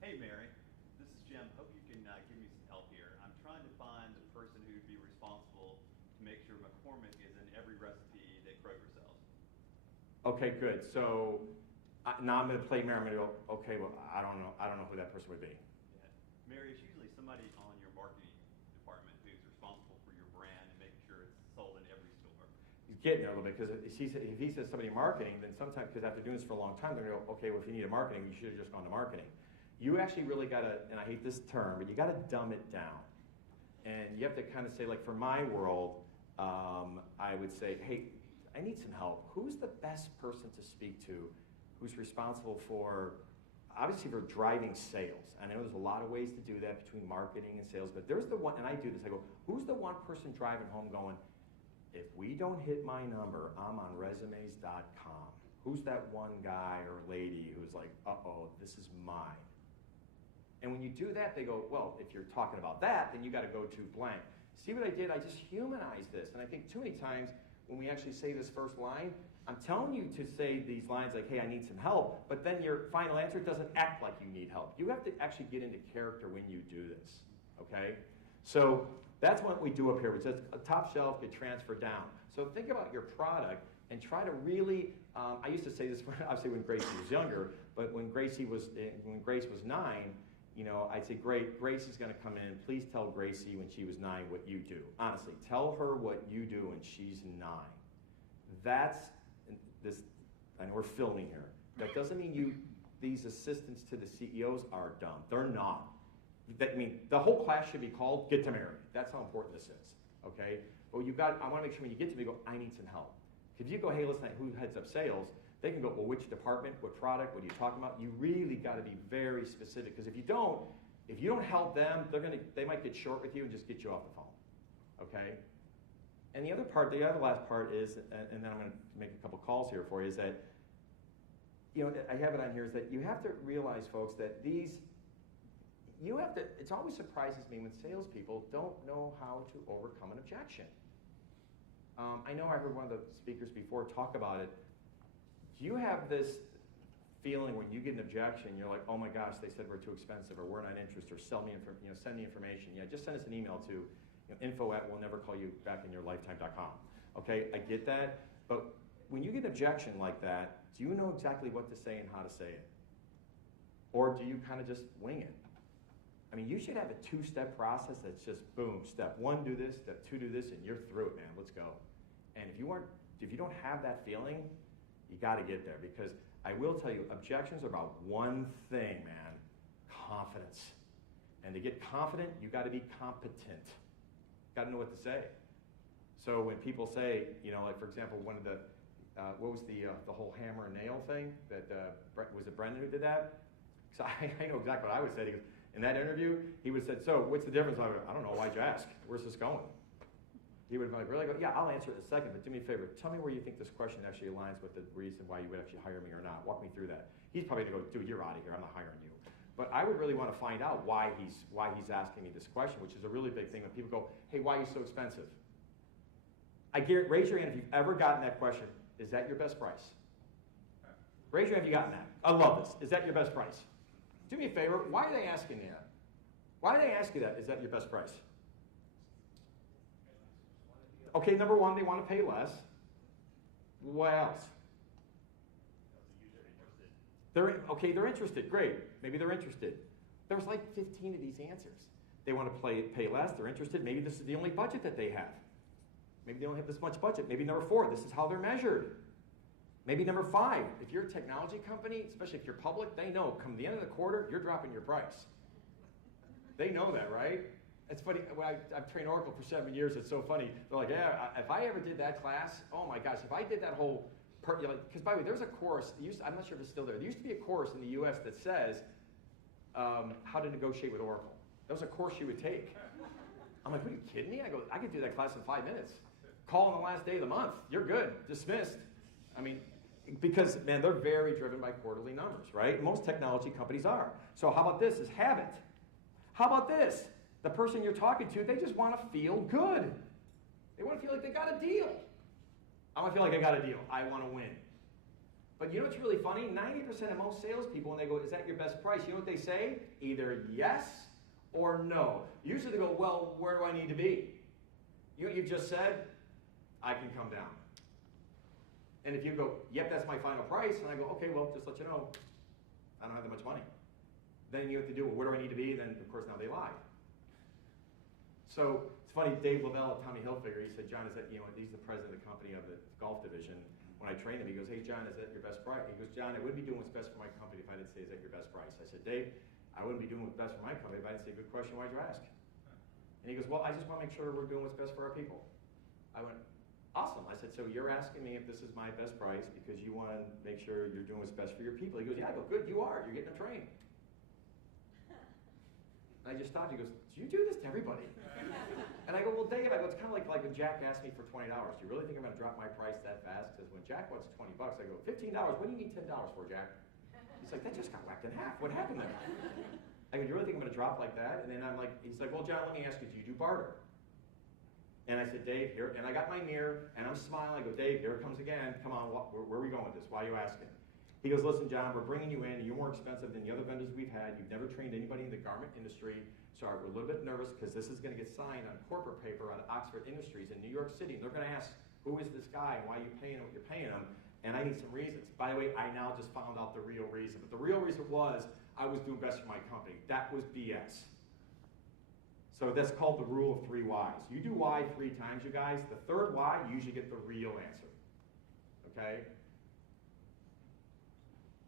Hey, Mary. This is Jim. Hope you can give me some help here. I'm trying to find the person who would be responsible to make sure McCormick is in every recipe that Kroger sells. Okay, good. So now I'm going to play Mary. I'm going to go, okay, well, I don't know who that person would be. Yeah. Mary, it's usually somebody on your marketing department who's responsible for your brand and making sure it's sold in every store. He's getting there a little bit, because if he says somebody in marketing, then sometimes, because after doing this for a long time, they're going to go, okay, well, if you need a marketing, you should have just gone to marketing. You actually really got to, and I hate this term, but you got to dumb it down. And you have to kind of say, like, for my world, I would say, hey, I need some help. Who's the best person to speak to who's responsible for, obviously, for driving sales? I know there's a lot of ways to do that between marketing and sales, but there's the one, and I do this, I go, who's the one person driving home going, if we don't hit my number, I'm on resumes.com. Who's that one guy or lady who's like, uh-oh, this is mine? And when you do that, they go, well, if you're talking about that, then you got to go to blank. See what I did? I just humanized this. And I think too many times when we actually say this first line, I'm telling you to say these lines like, hey, I need some help, but then your final answer doesn't act like you need help. You have to actually get into character when you do this, okay? So that's what we do up here. It says a top shelf get transferred down. So think about your product and try to really, I used to say this obviously when Gracie was younger, but when Grace was 9, you know, I'd say, great, Grace is going to come in. Please tell Gracie when she was 9 what you do. Honestly, tell her what you do when she's 9. That's this. I know we're filming here. That doesn't mean these assistants to the CEOs are dumb. They're not. I mean, the whole class should be called Get to Mary. That's how important this is. Okay. But I want to make sure when you get to me, go, I need some help. If you go, hey, listen, who heads up sales? They can go, well, which department, what product, what are you talking about? You really got to be very specific, because if you don't help them, they might get short with you and just get you off the phone, okay? And the other last part is, and then I'm going to make a couple calls here for you, is that, you know, I have it on here, is that you have to realize, folks, that it always surprises me when salespeople don't know how to overcome an objection. I know I heard one of the speakers before talk about it. Do you have this feeling when you get an objection, you're like, oh my gosh, they said we're too expensive, or we're not interested, or send the information. Yeah, just send us an email to info@we'll-never-call-you-back-in-your-lifetime.com. Okay, I get that, but when you get an objection like that, do you know exactly what to say and how to say it? Or do you kind of just wing it? I mean, you should have a 2-step process that's just boom, step 1 do this, step 2 do this, and you're through it, man, let's go. And if you don't have that feeling, you got to get there, because I will tell you, objections are about one thing, man, confidence. And to get confident, you got to be competent. Got to know what to say. So when people say, you know, like for example, one of the, what was the whole hammer and nail thing? Was it Brendan who did that? So I know exactly what I would say. He goes, in that interview, he would have said, so what's the difference? I don't know, why'd you ask? Where's this going? He would have been like, really? I go, yeah, I'll answer it in a second, but do me a favor. Tell me where you think this question actually aligns with the reason why you would actually hire me or not. Walk me through that. He's probably going to go, dude, you're out of here. I'm not hiring you. But I would really want to find out why he's asking me this question, which is a really big thing when people go, hey, why are you so expensive? Raise your hand if you've ever gotten that question. Is that your best price? Raise your hand if you've gotten that. I love this. Is that your best price? Do me a favor. Why are they asking that? Why do they ask you that? Is that your best price? Okay, number 1, they want to pay less. What else? They're interested. Great. Maybe they're interested. There's like 15 of these answers. They want to pay less. They're interested. Maybe this is the only budget that they have. Maybe they don't have this much budget. Maybe number 4, this is how they're measured. Maybe number 5, if you're a technology company, especially if you're public, they know come the end of the quarter, you're dropping your price. They know that, right? It's funny, I've trained Oracle for 7 years, it's so funny. They're like, yeah, if I ever did that class, oh my gosh, if I did that whole, because by the way, there's a course, I'm not sure if it's still there. There used to be a course in the US that says how to negotiate with Oracle. That was a course you would take. I'm like, are you kidding me? I go, I could do that class in 5 minutes. Call on the last day of the month. You're good. Dismissed. I mean, because, man, they're very driven by quarterly numbers, right? Most technology companies are. So how about this is habit. How about this? The person you're talking to, they just want to feel good. They want to feel like they got a deal. I want to feel like I got a deal. I want to win. But you know what's really funny? 90% of most salespeople, when they go, is that your best price? You know what they say? Either yes or no. Usually they go, well, where do I need to be? You just said, I can come down. And if you go, yep, that's my final price, and I go, okay, well, just let you know, I don't have that much money. Then you have to do, well, where do I need to be? Then, of course, now they lie. So it's funny, Dave Lavelle at Tommy Hilfiger, he said, John, is that, he's the president of the company of the golf division. When I trained him, he goes, hey, John, is that your best price? He goes, John, I wouldn't be doing what's best for my company if I didn't say, is that your best price? I said, Dave, I wouldn't be doing what's best for my company if I didn't say, good question, why'd you ask? And he goes, well, I just want to make sure we're doing what's best for our people. I went, awesome. I said, so you're asking me if this is my best price because you want to make sure you're doing what's best for your people. He goes, yeah. I go, good, you are. You're getting a train. And I just stopped. He goes, do you do this to everybody? And I go, well, Dave, it's kind of like when Jack asked me for $20. Do you really think I'm going to drop my price that fast? Because when Jack wants $20, I go, $15, what do you need $10 for, Jack? He's like, that just got whacked in half. What happened there? I go, do you really think I'm going to drop like that? And then I'm like, he's like, well, John, let me ask you, do you do barter? And I said, Dave, here, and I got my mirror, and I'm smiling. I go, Dave, here it comes again. Come on, where are we going with this? Why are you asking? He goes, listen, John, we're bringing you in. You're more expensive than the other vendors we've had. You've never trained anybody in the garment industry. So we're a little bit nervous because this is going to get signed on corporate paper out of Oxford Industries in New York City. And they're going to ask, who is this guy and why are you paying him what you're paying him? And I need some reasons. By the way, I now just found out the real reason. But the real reason was I was doing best for my company. That was BS. So that's called the rule of 3 whys. You do why 3 times, you guys. The third why, you usually get the real answer. Okay?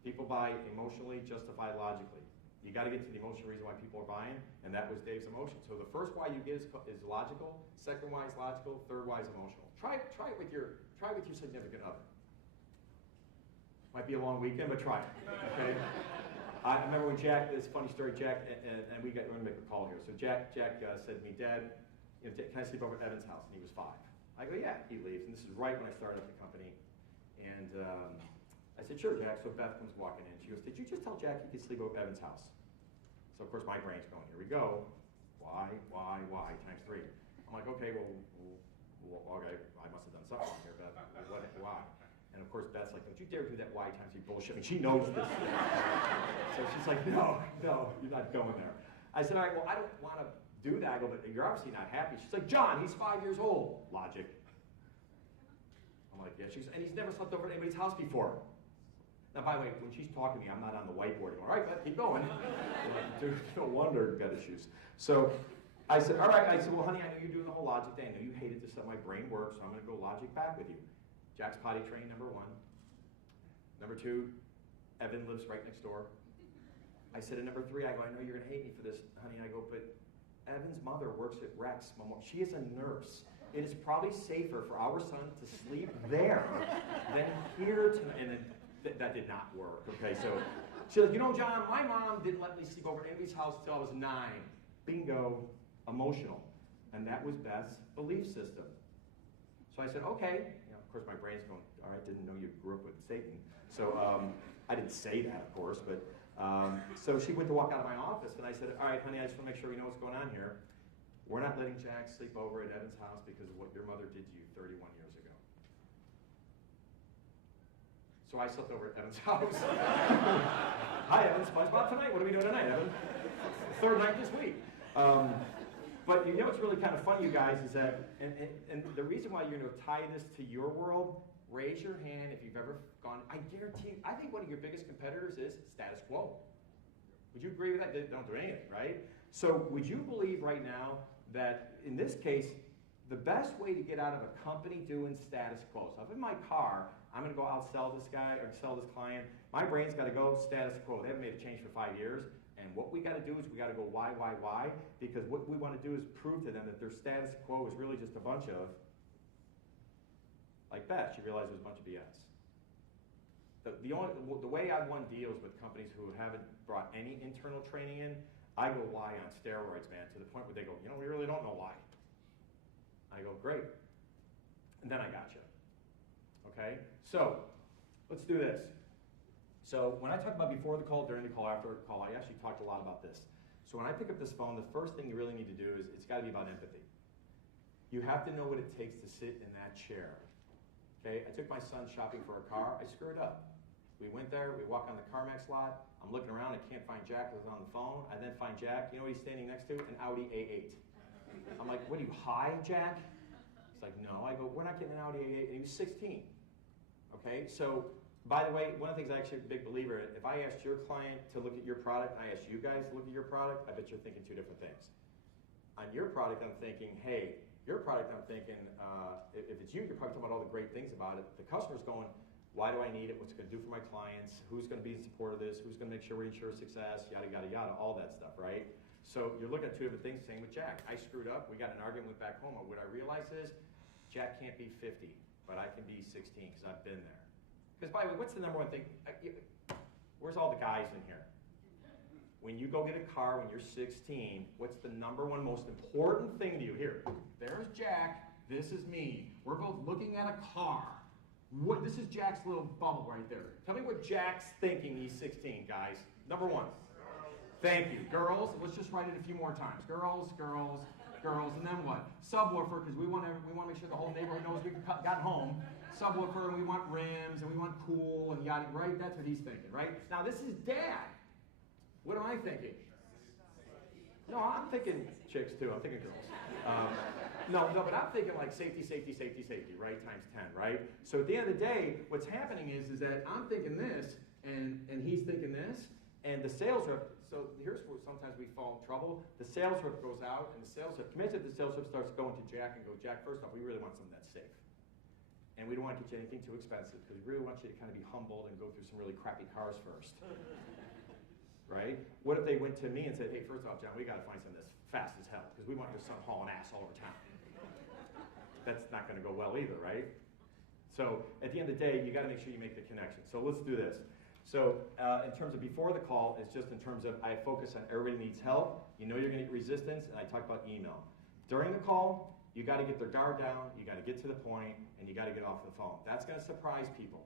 People buy emotionally, justify logically. You got to get to the emotional reason why people are buying, and that was Dave's emotion. So the first why you get is logical. Second why is logical. Third why is emotional. Try it with your significant other. Might be a long weekend, but try it. Okay. I remember when Jack, this funny story, Jack, and we're going to make a call here. So Jack said to me, Dad, can I sleep over at Evan's house? And he was 5. I go, yeah. He leaves, and this is right when I started up the company. And I said, sure, Jack. So Beth comes walking in. She goes, did you just tell Jack he could sleep over at Evan's house? So of course my brain's going, here we go. Why times 3. I'm like, okay, well, okay, I must have done something here, Beth. Why? And of course, Beth's like, don't you dare do that Y times 3 bullshit. I mean, she knows this. So she's like, no, you're not going there. I said, all right, well, I don't want to do that. I go, but you're obviously not happy. She's like, John, he's 5 years old. Logic. I'm like, yeah. She's, and he's never slept over at anybody's house before. Now, by the way, when she's talking to me, I'm not on the whiteboard. All right, Beth, keep going. No wonder you've got issues. So I said, all right. I said, well, honey, I know you're doing the whole logic thing. I know you hated this, how my brain works, so I'm going to go logic back with you. Jack's potty trained, number 1. Number 2, Evan lives right next door. I said, and number 3, I go, I know you're going to hate me for this, honey. I go, but Evan's mother works at Rex. She is a nurse. It is probably safer for our son to sleep there than here tonight. And then that did not work, okay? So she's like, John, my mom didn't let me sleep over at anybody's house until I was 9. Bingo, emotional. And that was Beth's belief system. So I said, okay. Of course, my brain's going, all right, didn't know you grew up with Satan. So I didn't say that, of course, but so she went to walk out of my office, and I said, all right, honey, I just want to make sure we know what's going on here. We're not letting Jack sleep over at Evan's house because of what your mother did to you 31 years ago. So I slept over at Evan's house. Hi, Evan, SpongeBob tonight? What are we doing tonight, Evan? 3rd night this week. But you know what's really kind of funny, you guys, is that, and the reason why you're going to tie this to your world, raise your hand if you've ever gone, I guarantee you, I think one of your biggest competitors is status quo. Would you agree with that? They don't do anything, right? So would you believe right now that, in this case, the best way to get out of a company doing status quo, so if in my car, I'm going to go outsell this guy or sell this client, my brain's got to go status quo. They haven't made a change for 5 years. And what we got to do is we got to go why? Because what we want to do is prove to them that their status quo is really just a bunch of, like Beth, she realized it was a bunch of BS. The way I won deals with companies who haven't brought any internal training in, I go why on steroids, man, to the point where they go, we really don't know why. I go, great. And then I got you. Okay? So, let's do this. So when I talk about before the call, during the call, after the call, I actually talked a lot about this. So when I pick up this phone, the first thing you really need to do is it's got to be about empathy. You have to know what it takes to sit in that chair. Okay? I took my son shopping for a car. I screwed up. We went there, we walk on the CarMax lot, I'm looking around, I can't find Jack, I was on the phone, I then find Jack, you know what he's standing next to? An Audi A8. I'm like, what are you, high, Jack? He's like, no. I go, we're not getting an Audi A8, and he was 16. Okay, so, by the way, one of the things I'm actually a big believer in, if I asked your client to look at your product, and I asked you guys to look at your product, I bet you're thinking two different things. On your product, I'm thinking, hey, your product, I'm thinking, if it's you, you're probably talking about all the great things about it. The customer's going, why do I need it? What's it going to do for my clients? Who's going to be in support of this? Who's going to make sure we ensure success? Yada, yada, yada, all that stuff, right? So you're looking at two different things. Same with Jack. I screwed up. We got an argument, went back home. What I realized is Jack can't be 50, but I can be 16 because I've been there. Because, by the way, what's the number one thing? Where's all the guys in here? When you go get a car when you're 16, what's the number one most important thing to you? Here, there's Jack. This is me. We're both looking at a car. This is Jack's little bubble right there. Tell me what Jack's thinking he's 16, guys. Number one. Thank you. Girls, let's just write it a few more times. Girls, girls, girls, and then what? Subwoofer, because we want to make sure the whole neighborhood knows we got home. Subwoofer, and we want rims, and we want cool, and yada, right? That's what he's thinking, right? Now, this is Dad. What am I thinking? No, I'm thinking chicks too. I'm thinking girls. No, but I'm thinking like safety, safety, safety, safety, right? Times 10, right? So at the end of the day, what's happening is that I'm thinking this, and he's thinking this, and the sales rep, so here's where sometimes we fall in trouble. The sales rep goes out, and the sales rep, imagine if the sales rep starts going to Jack and go, Jack, first off, we really want something that's safe. And we don't want to get you anything too expensive, because we really want you to kind of be humbled and go through some really crappy cars first. Right? What if they went to me and said, hey, first off, John, we got to find something that's fast as hell, because we want your son hauling ass all over town. That's not going to go well either, right? So at the end of the day, you got to make sure you make the connection. So let's do this. So in terms of before the call, it's just in terms of I focus on everybody needs help. You know you're going to get resistance, and I talk about email. During the call, you got to get their guard down, you got to get to the point, and you got to get off the phone. That's going to surprise people.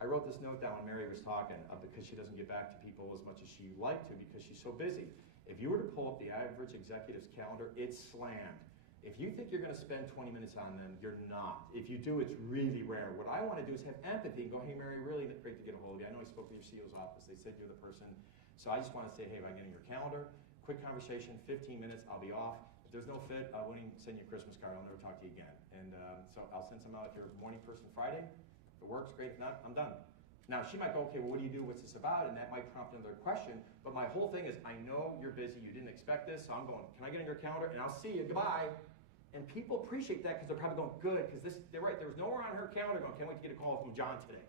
I wrote this note down when Mary was talking because she doesn't get back to people as much as she'd like to because she's so busy. If you were to pull up the average executive's calendar, it's slammed. If you think you're going to spend 20 minutes on them, you're not. If you do, it's really rare. What I want to do is have empathy and go, hey, Mary, really great to get a hold of you. I know I spoke to your CEO's office. They said you're the person. So I just want to say, hey, if I get in your calendar, quick conversation, 15 minutes, I'll be off. If there's no fit, I won't even send you a Christmas card. I'll never talk to you again. And so I'll send some out if you're a morning person Friday. If it works, great. If not, I'm done. Now, she might go, okay, well, what do you do? What's this about? And that might prompt another question. But my whole thing is, I know you're busy. You didn't expect this. So I'm going, can I get in your calendar? And I'll see you. Goodbye. And people appreciate that because they're probably going, good, because they're right. There was nowhere on her calendar going, can't wait to get a call from John today.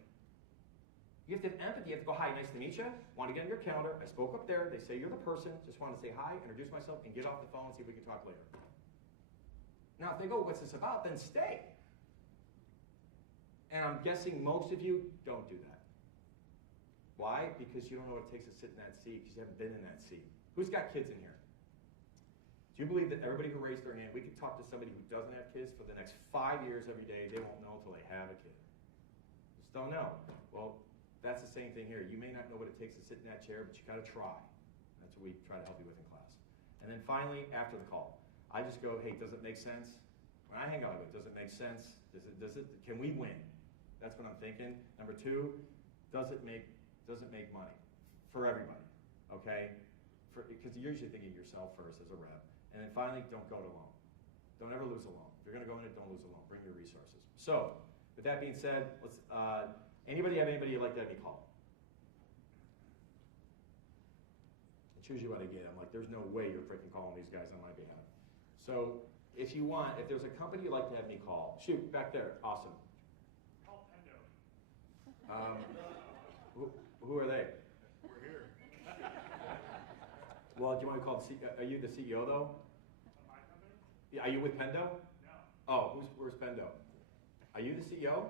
You have to have empathy. You have to go, hi, nice to meet you. Want to get in your calendar. I spoke up there. They say you're the person. Just want to say hi, introduce myself, and get off the phone and see if we can talk later. Now, if they go, what's this about? Then stay. And I'm guessing most of you don't do that. Why? Because you don't know what it takes to sit in that seat, because you haven't been in that seat. Who's got kids in here? Do you believe that everybody who raised their hand, we could talk to somebody who doesn't have kids for the next 5 years every day, they won't know until they have a kid. Just don't know. Well, that's the same thing here. You may not know what it takes to sit in that chair, but you got to try. That's what we try to help you with in class. And then finally, after the call, I just go, hey, does it make sense? When I hang out with it, does it make sense? Can we win? That's what I'm thinking. Number two, does it make money for everybody? Okay? Because you're usually thinking of yourself first as a rep. And then finally, don't go it alone. Don't ever lose alone. If you're going to go in it, don't lose alone. Bring your resources. So, with that being said, let's. Anybody have anybody you'd like to have me call? It's usually what I get. I'm like, there's no way you're freaking calling these guys on my behalf. So, if you want, if there's a company you'd like to have me call, shoot, back there. Awesome. Call Pendo. Who are they? We're here. Well, do you want to call the CEO? Are you the CEO, though? Of my company? Yeah, are you with Pendo? No. Oh, where's Pendo? Are you the CEO?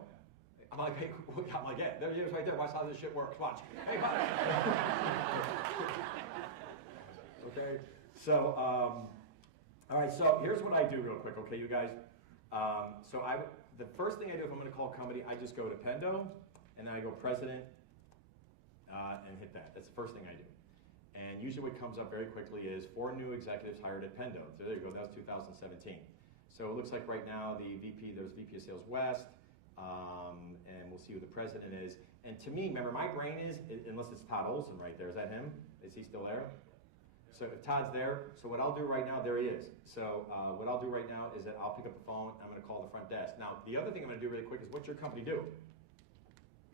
I'm like, hey, I'm like, yeah, there he is right there. Watch how this shit works. Watch. Hey, okay, so, all right, so here's what I do real quick, okay, you guys? The first thing I do if I'm going to call a company, I just go to Pendo, and then I go president, and hit that. That's the first thing I do. And usually what comes up very quickly is 4 new executives hired at Pendo. So there you go, that was 2017. So it looks like right now there's VP of Sales West, and we'll see who the president is. And to me, remember, my brain is, unless it's Todd Olson right there, is that him? Is he still there? So if Todd's there, so what I'll do right now, there he is. So what I'll do right now is that I'll pick up the phone, I'm gonna call the front desk. Now, the other thing I'm gonna do really quick is, what's your company do?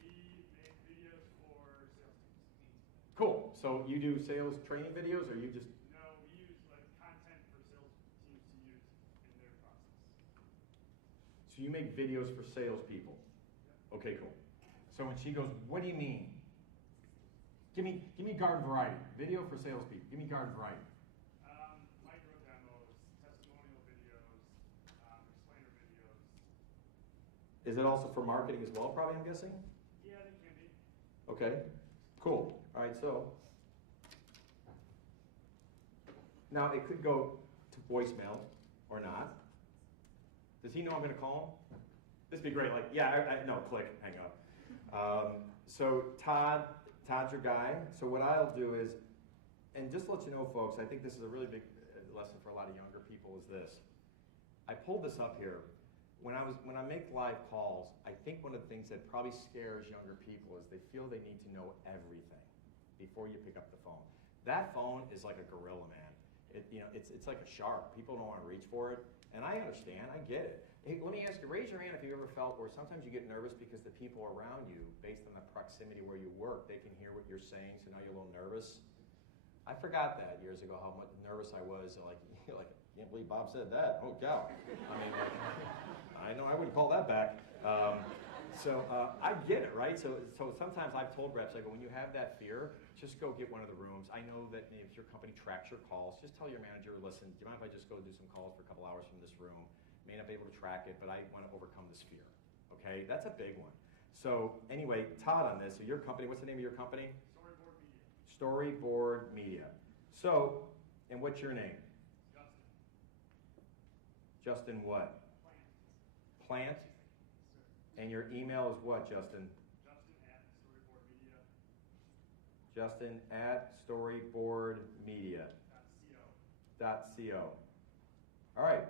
We make videos for sales teams. Cool, so you do sales training videos, or you just, No, we use like content for sales teams to use in their process. so you make videos for salespeople? Yep. Okay, cool. So when she goes, what do you mean? Give me garden variety. Video for salespeople. Give me garden variety. Micro demos, testimonial videos, explainer videos. Is it also for marketing as well, probably, I'm guessing? Yeah, they can be. Okay, cool. All right, so now it could go to voicemail or not. Does he know I'm going to call him? This would be great. Like, yeah, no, click, hang up. So Todd's your guy. So what I'll do is, and just to let you know, folks, I think this is a really big lesson for a lot of younger people. Is this? I pulled this up here. When I make live calls, I think one of the things that probably scares younger people is they feel they need to know everything before you pick up the phone. That phone is like a gorilla, man. It's like a shark. People don't want to reach for it, and I understand. I get it. Hey, let me ask you, raise your hand if you ever felt, or sometimes you get nervous because the people around you, based on the proximity where you work, they can hear what you're saying, so now you're a little nervous. I forgot that years ago, how much nervous I was. Like, I can't believe Bob said that. Oh, cow. I mean, I know I wouldn't call that back. I get it, right? So sometimes I've told reps, I go, when you have that fear, just go get one of the rooms. I know that if your company tracks your calls, just tell your manager, listen, do you mind if I just go do some calls for a couple hours from this room? May not be able to track it, but I want to overcome this fear. Okay, that's a big one. So anyway, Todd, on this, so your company, what's the name of your company? Storyboard Media. Storyboard Media. So, and what's your name? Justin. Justin what? Plant. Plant? Yes, sir. And your email is what, Justin? Justin at storyboardmedia. Justin@storyboardmedia.co. All right.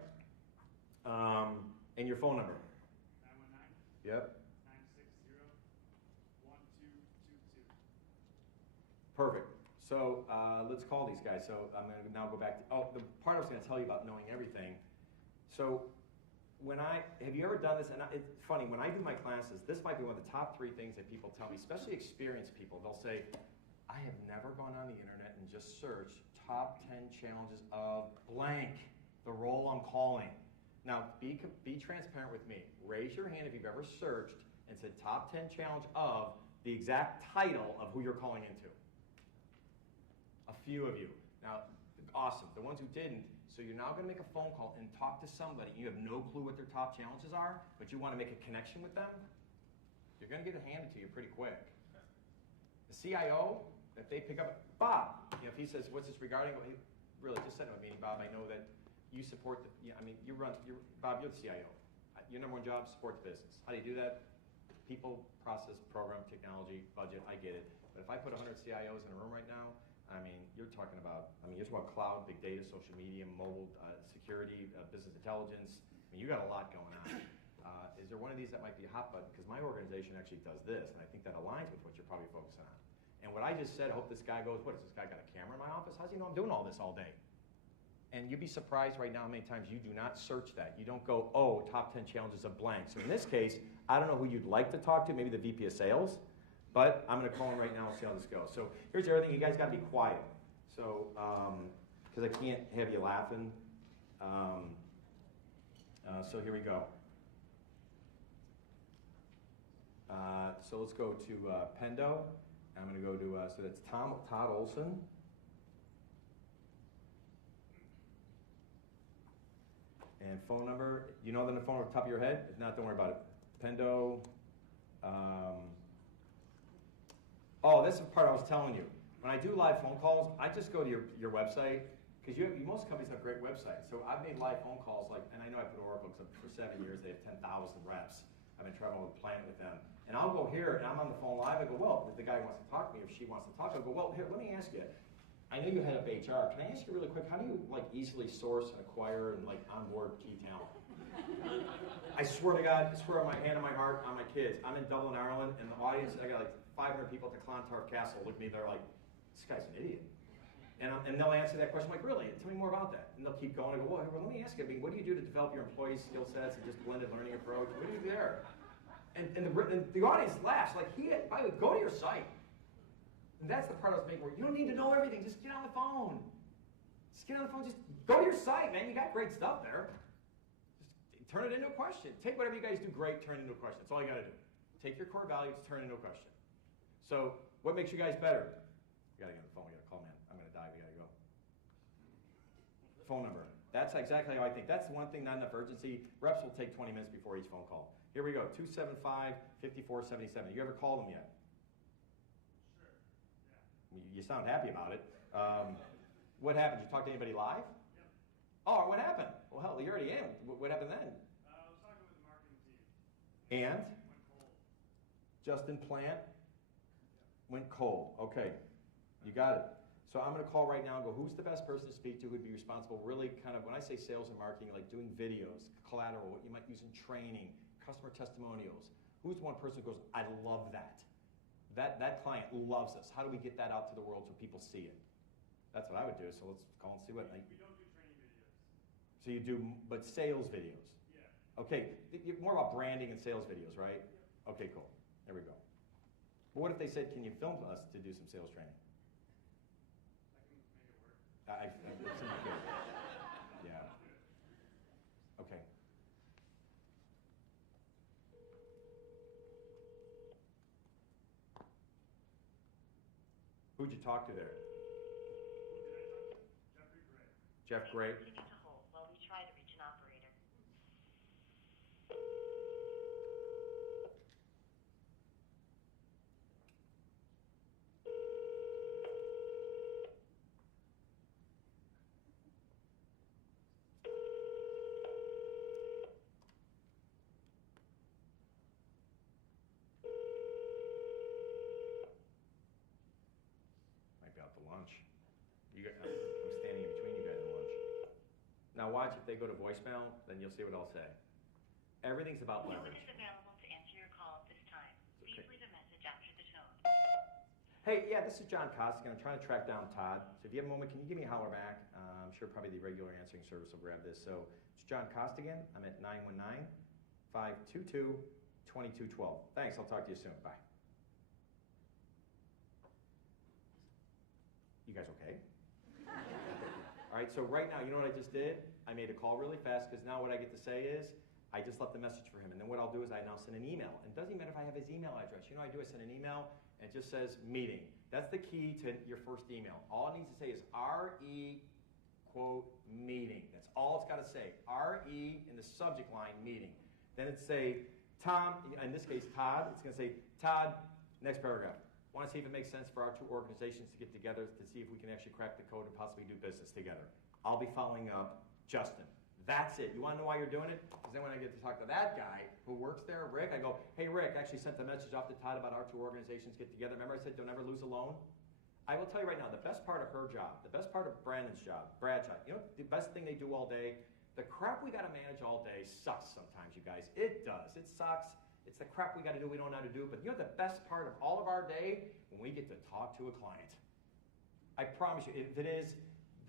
And your phone number? 919. Yep. 960-1222. Perfect. So let's call these guys. So I'm going to now go back to, the part I was going to tell you about knowing everything. So have you ever done this? And it's funny, when I do my classes, this might be one of the top 3 things that people tell me, especially experienced people. They'll say, I have never gone on the internet and just searched top 10 challenges of blank, the role I'm calling. Now, be transparent with me. Raise your hand if you've ever searched and said top 10 challenge of the exact title of who you're calling into. A few of you. Now, awesome. The ones who didn't, so you're now going to make a phone call and talk to somebody. You have no clue what their top challenges are, but you want to make a connection with them. You're going to get it handed to you pretty quick. The CIO, if they pick up, Bob, if he says, what's this regarding? Really, just set up a meeting, Bob. I know that you support Bob, you're the CIO. Your number one job is support the business. How do you do that? People, process, program, technology, budget, I get it. But if I put 100 CIOs in a room right now, you're talking about cloud, big data, social media, mobile, security, business intelligence. You got a lot going on. Is there one of these that might be a hot button? Because my organization actually does this, and I think that aligns with what you're probably focusing on. And what I just said, I hope this guy goes, what, has this guy got a camera in my office? How does he know I'm doing all this all day? And you'd be surprised right now how many times you do not search that. You don't go, oh, top 10 challenges of blank. So in this case, I don't know who you'd like to talk to, maybe the VP of sales, but I'm going to call him right now and see how this goes. So here's the other thing, you guys got to be quiet. So, because I can't have you laughing. So here we go. So let's go to Pendo. I'm going to go to, so that's Todd Olson. And phone number, you know the phone off the top of your head? If not, don't worry about it. Pendo. Oh, this is the part I was telling you. When I do live phone calls, I just go to your website, because most companies have great websites. So I've made live phone calls, and I know I put Oracle, because for 7 years they have 10,000 reps. I've been traveling with Planet with them. And I'll go here, and I'm on the phone live. I go, well, if the guy wants to talk to me, if she wants to talk, I go, well, here, let me ask you. I know you head up HR. Can I ask you really quick, how do you easily source and acquire and onboard key talent? I swear to God, I swear on my hand and my heart, on my kids. I'm in Dublin, Ireland, and the audience, I got like 500 people at the Clontarf Castle look at me, they're like, this guy's an idiot. And they'll answer that question, I'm like, really? Tell me more about that. And they'll keep going. I go, well, let me ask you, I mean, what do you do to develop your employees' skill sets and just blended learning approach? What do you do there? And the audience laughs, like, by the way, go to your site. And that's the part I was making where you don't need to know everything, just get on the phone. Just get on the phone, just go to your site, man. You got great stuff there. Just turn it into a question. Take whatever you guys do great, turn it into a question. That's all you got to do. Take your core values, turn it into a question. So, what makes you guys better? We got to get on the phone, we got to call, man. I'm going to die, we got to go. Phone number. That's exactly how I think. That's the one thing, not enough urgency. Reps will take 20 minutes before each phone call. Here we go, 275-5477. You ever called them yet? Sure. Yeah. You sound happy about it. What happened? Did you talk to anybody live? Yep. Oh, what happened? Well, hell, you already in. What happened then? I was talking with the marketing team. And? Went cold. Justin Plant Yep. went cold. Okay, you got it. So I'm going to call right now and go, who's the best person to speak to who'd be responsible, really kind of, when I say sales and marketing, like doing videos, collateral, what you might use in training, customer testimonials. Who's the one person who goes, I love that. That client loves us. How do we get that out to the world so people see it? That's what I would do, so let's call and see what. We don't do training videos. So you do, but sales videos. Yeah. Okay, more about branding and sales videos, right? Yep. Okay, cool. There we go. But what if they said, can you film us to do some sales training? I can make it work. It's in my good. Yeah. Okay. Who'd you talk to there? Who did I talk to? Jeffrey Gray. Jeff Gray? Continue to hold while we try to reach an operator. Might be out to lunch. I'm standing in between you guys and lunch. Now watch, if they go to voicemail, then you'll see what I'll say. Everything's about No one leverage. is available to answer your call at this time. Please Okay. leave a message after the tone. Hey, yeah, this is John Costigan. I'm trying to track down Todd. So if you have a moment, can you give me a holler back? I'm sure probably the regular answering service will grab this. So it's John Costigan. I'm at 919-522-2212. Thanks. I'll talk to you soon. Bye. You guys okay? All right, so right now, you know what I just did? I made a call really fast because now what I get to say is, I just left a message for him. And then what I'll do is I now send an email. And it doesn't matter if I have his email address. You know what I do? I send an email and it just says meeting. That's the key to your first email. All it needs to say is RE, quote, meeting. That's all it's got to say. RE in the subject line, meeting. Then it'd say, Tom, in this case, Todd. It's going to say, Todd, next paragraph. Want to see if it makes sense for our two organizations to get together to see if we can actually crack the code and possibly do business together. I'll be following up, Justin. That's it. You want to know why you're doing it? Because then when I get to talk to that guy who works there, Rick, I go, hey, Rick, I actually sent the message off to Todd about our two organizations get together. Remember I said don't ever lose a loan? I will tell you right now, the best part of her job, the best part of Brandon's job, Brad's job, you know, the best thing they do all day, the crap we got to manage all day sucks sometimes, you guys. It does. It sucks. It's the crap we got to do we don't know how to do. But you know the best part of all of our day? When we get to talk to a client. I promise you, if it is,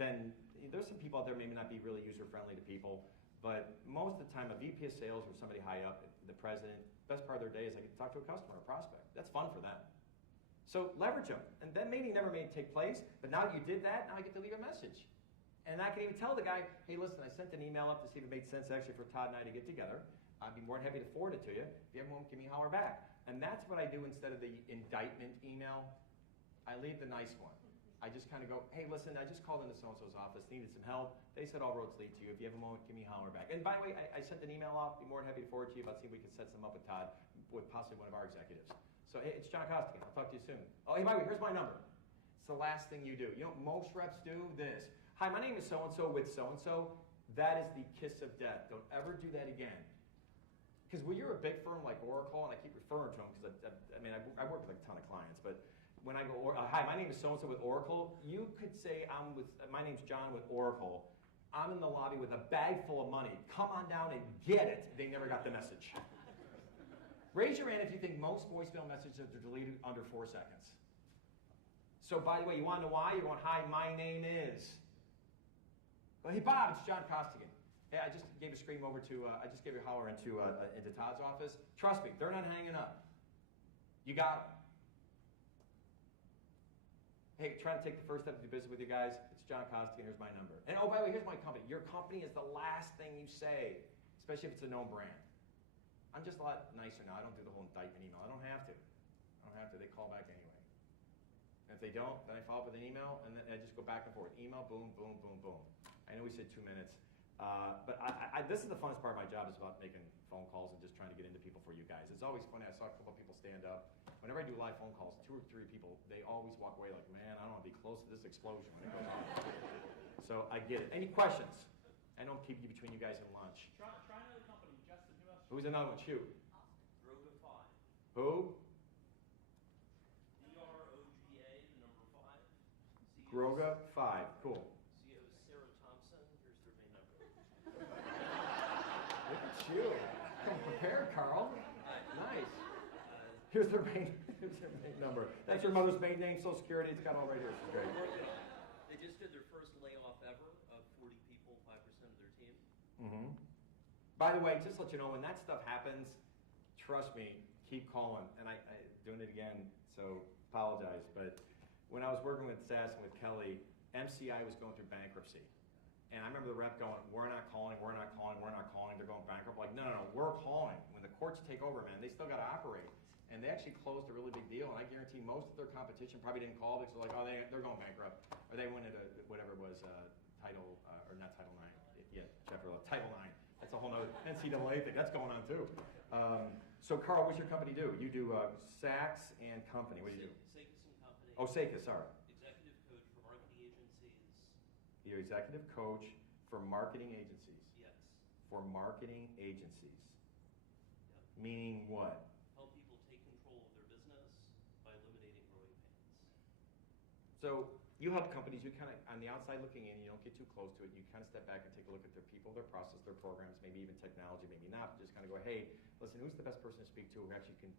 then there's some people out there maybe not be really user-friendly to people, but most of the time a VP of sales or somebody high up, the president, best part of their day is I get to talk to a customer, a prospect. That's fun for them. So leverage them. And that meeting never may take place, but now you did that, now I get to leave a message. And I can even tell the guy, hey, listen, I sent an email up to see if it made sense actually for Todd and I to get together. I'd be more than happy to forward it to you. If you have a moment, give me a holler back. And that's what I do instead of the indictment email. I leave the nice one. I just kind of go, hey, listen, I just called into so-and-so's office, needed some help. They said all roads lead to you. If you have a moment, give me a holler back. And by the way, I sent an email off. Be more than happy to forward to you about seeing if we can set some up with Todd, with possibly one of our executives. So hey, it's John Costigan. I'll talk to you soon. Oh, hey, by the way, here's my number. It's the last thing you do. You know what most reps do? This. Hi, my name is so-and-so with so-and-so. That is the kiss of death. Don't ever do that again. Because when you're a big firm like Oracle, and I keep referring to them because I work with like a ton of clients, but when I go, hi, my name is so-and-so with Oracle, you could say my name's John with Oracle, I'm in the lobby with a bag full of money. Come on down and get it. They never got the message. Raise your hand if you think most voicemail messages are deleted under 4 seconds. So, by the way, you want to know why? You're going, hi, my name is. Well, hey, Bob, it's John Costigan. Hey, I just gave a scream over to, I just gave a holler into Todd's office. Trust me, they're not hanging up. You got them. Hey, trying to take the first step to do business with you guys. It's John Costigan. Here's my number. And oh, by the way, here's my company. Your company is the last thing you say, especially if it's a known brand. I'm just a lot nicer now. I don't do the whole indictment email. I don't have to. They call back anyway. And if they don't, then I follow up with an email, and then I just go back and forth. Email, boom, boom, boom, boom. I know we said 2 minutes. But this is the funnest part of my job, is about making phone calls and just trying to get into people for you guys. It's always funny. I saw a couple of people stand up. Whenever I do live phone calls, 2 or 3 people, they always walk away like, man, I don't want to be close to this explosion when it goes on. So I get it. Any questions? I don't keep you between you guys and lunch. Try another company. Justin, who else? Who's another one? Shoot. Droga 5. Who? DROGA, the number 5. Groga 5. Cool. CEO Sarah Thompson. Here's their main number. Look at you. Come prepared, Carl. Nice. Here's their main number. That's your mother's main name, Social Security. It's got all right here. It's great. They just did their first layoff ever of 40 people, 5% of their team. Mm-hmm. By the way, just to let you know, when that stuff happens, trust me, keep calling. And I doing it again, so apologize. But when I was working with SAS and with Kelly, MCI was going through bankruptcy. And I remember the rep going, we're not calling. They're going bankrupt. Like, no, we're calling. When the courts take over, man, they still got to operate. And they actually closed a really big deal. And I guarantee most of their competition probably didn't call because they're like, oh, they're going bankrupt. Or they went into whatever it was, Title, or not Title 9. Yeah, Chapter 11. Title 9. That's a whole nother NCAA thing. That's going on too. So Carl, what's your company do? You do Saks and Company. What do you do? Sakis and Company. Oh, Sakis, sorry. Executive coach for marketing agencies. You're executive coach for marketing agencies. Yes. For marketing agencies. Yep. Meaning what? Help people take control of their business by eliminating growing pains. So you help companies, you kind of, on the outside looking in, you don't get too close to it, you kind of step back and take a look at their people, their process, their programs, maybe even technology, maybe not, but just kind of go, hey, listen, who's the best person to speak to who actually can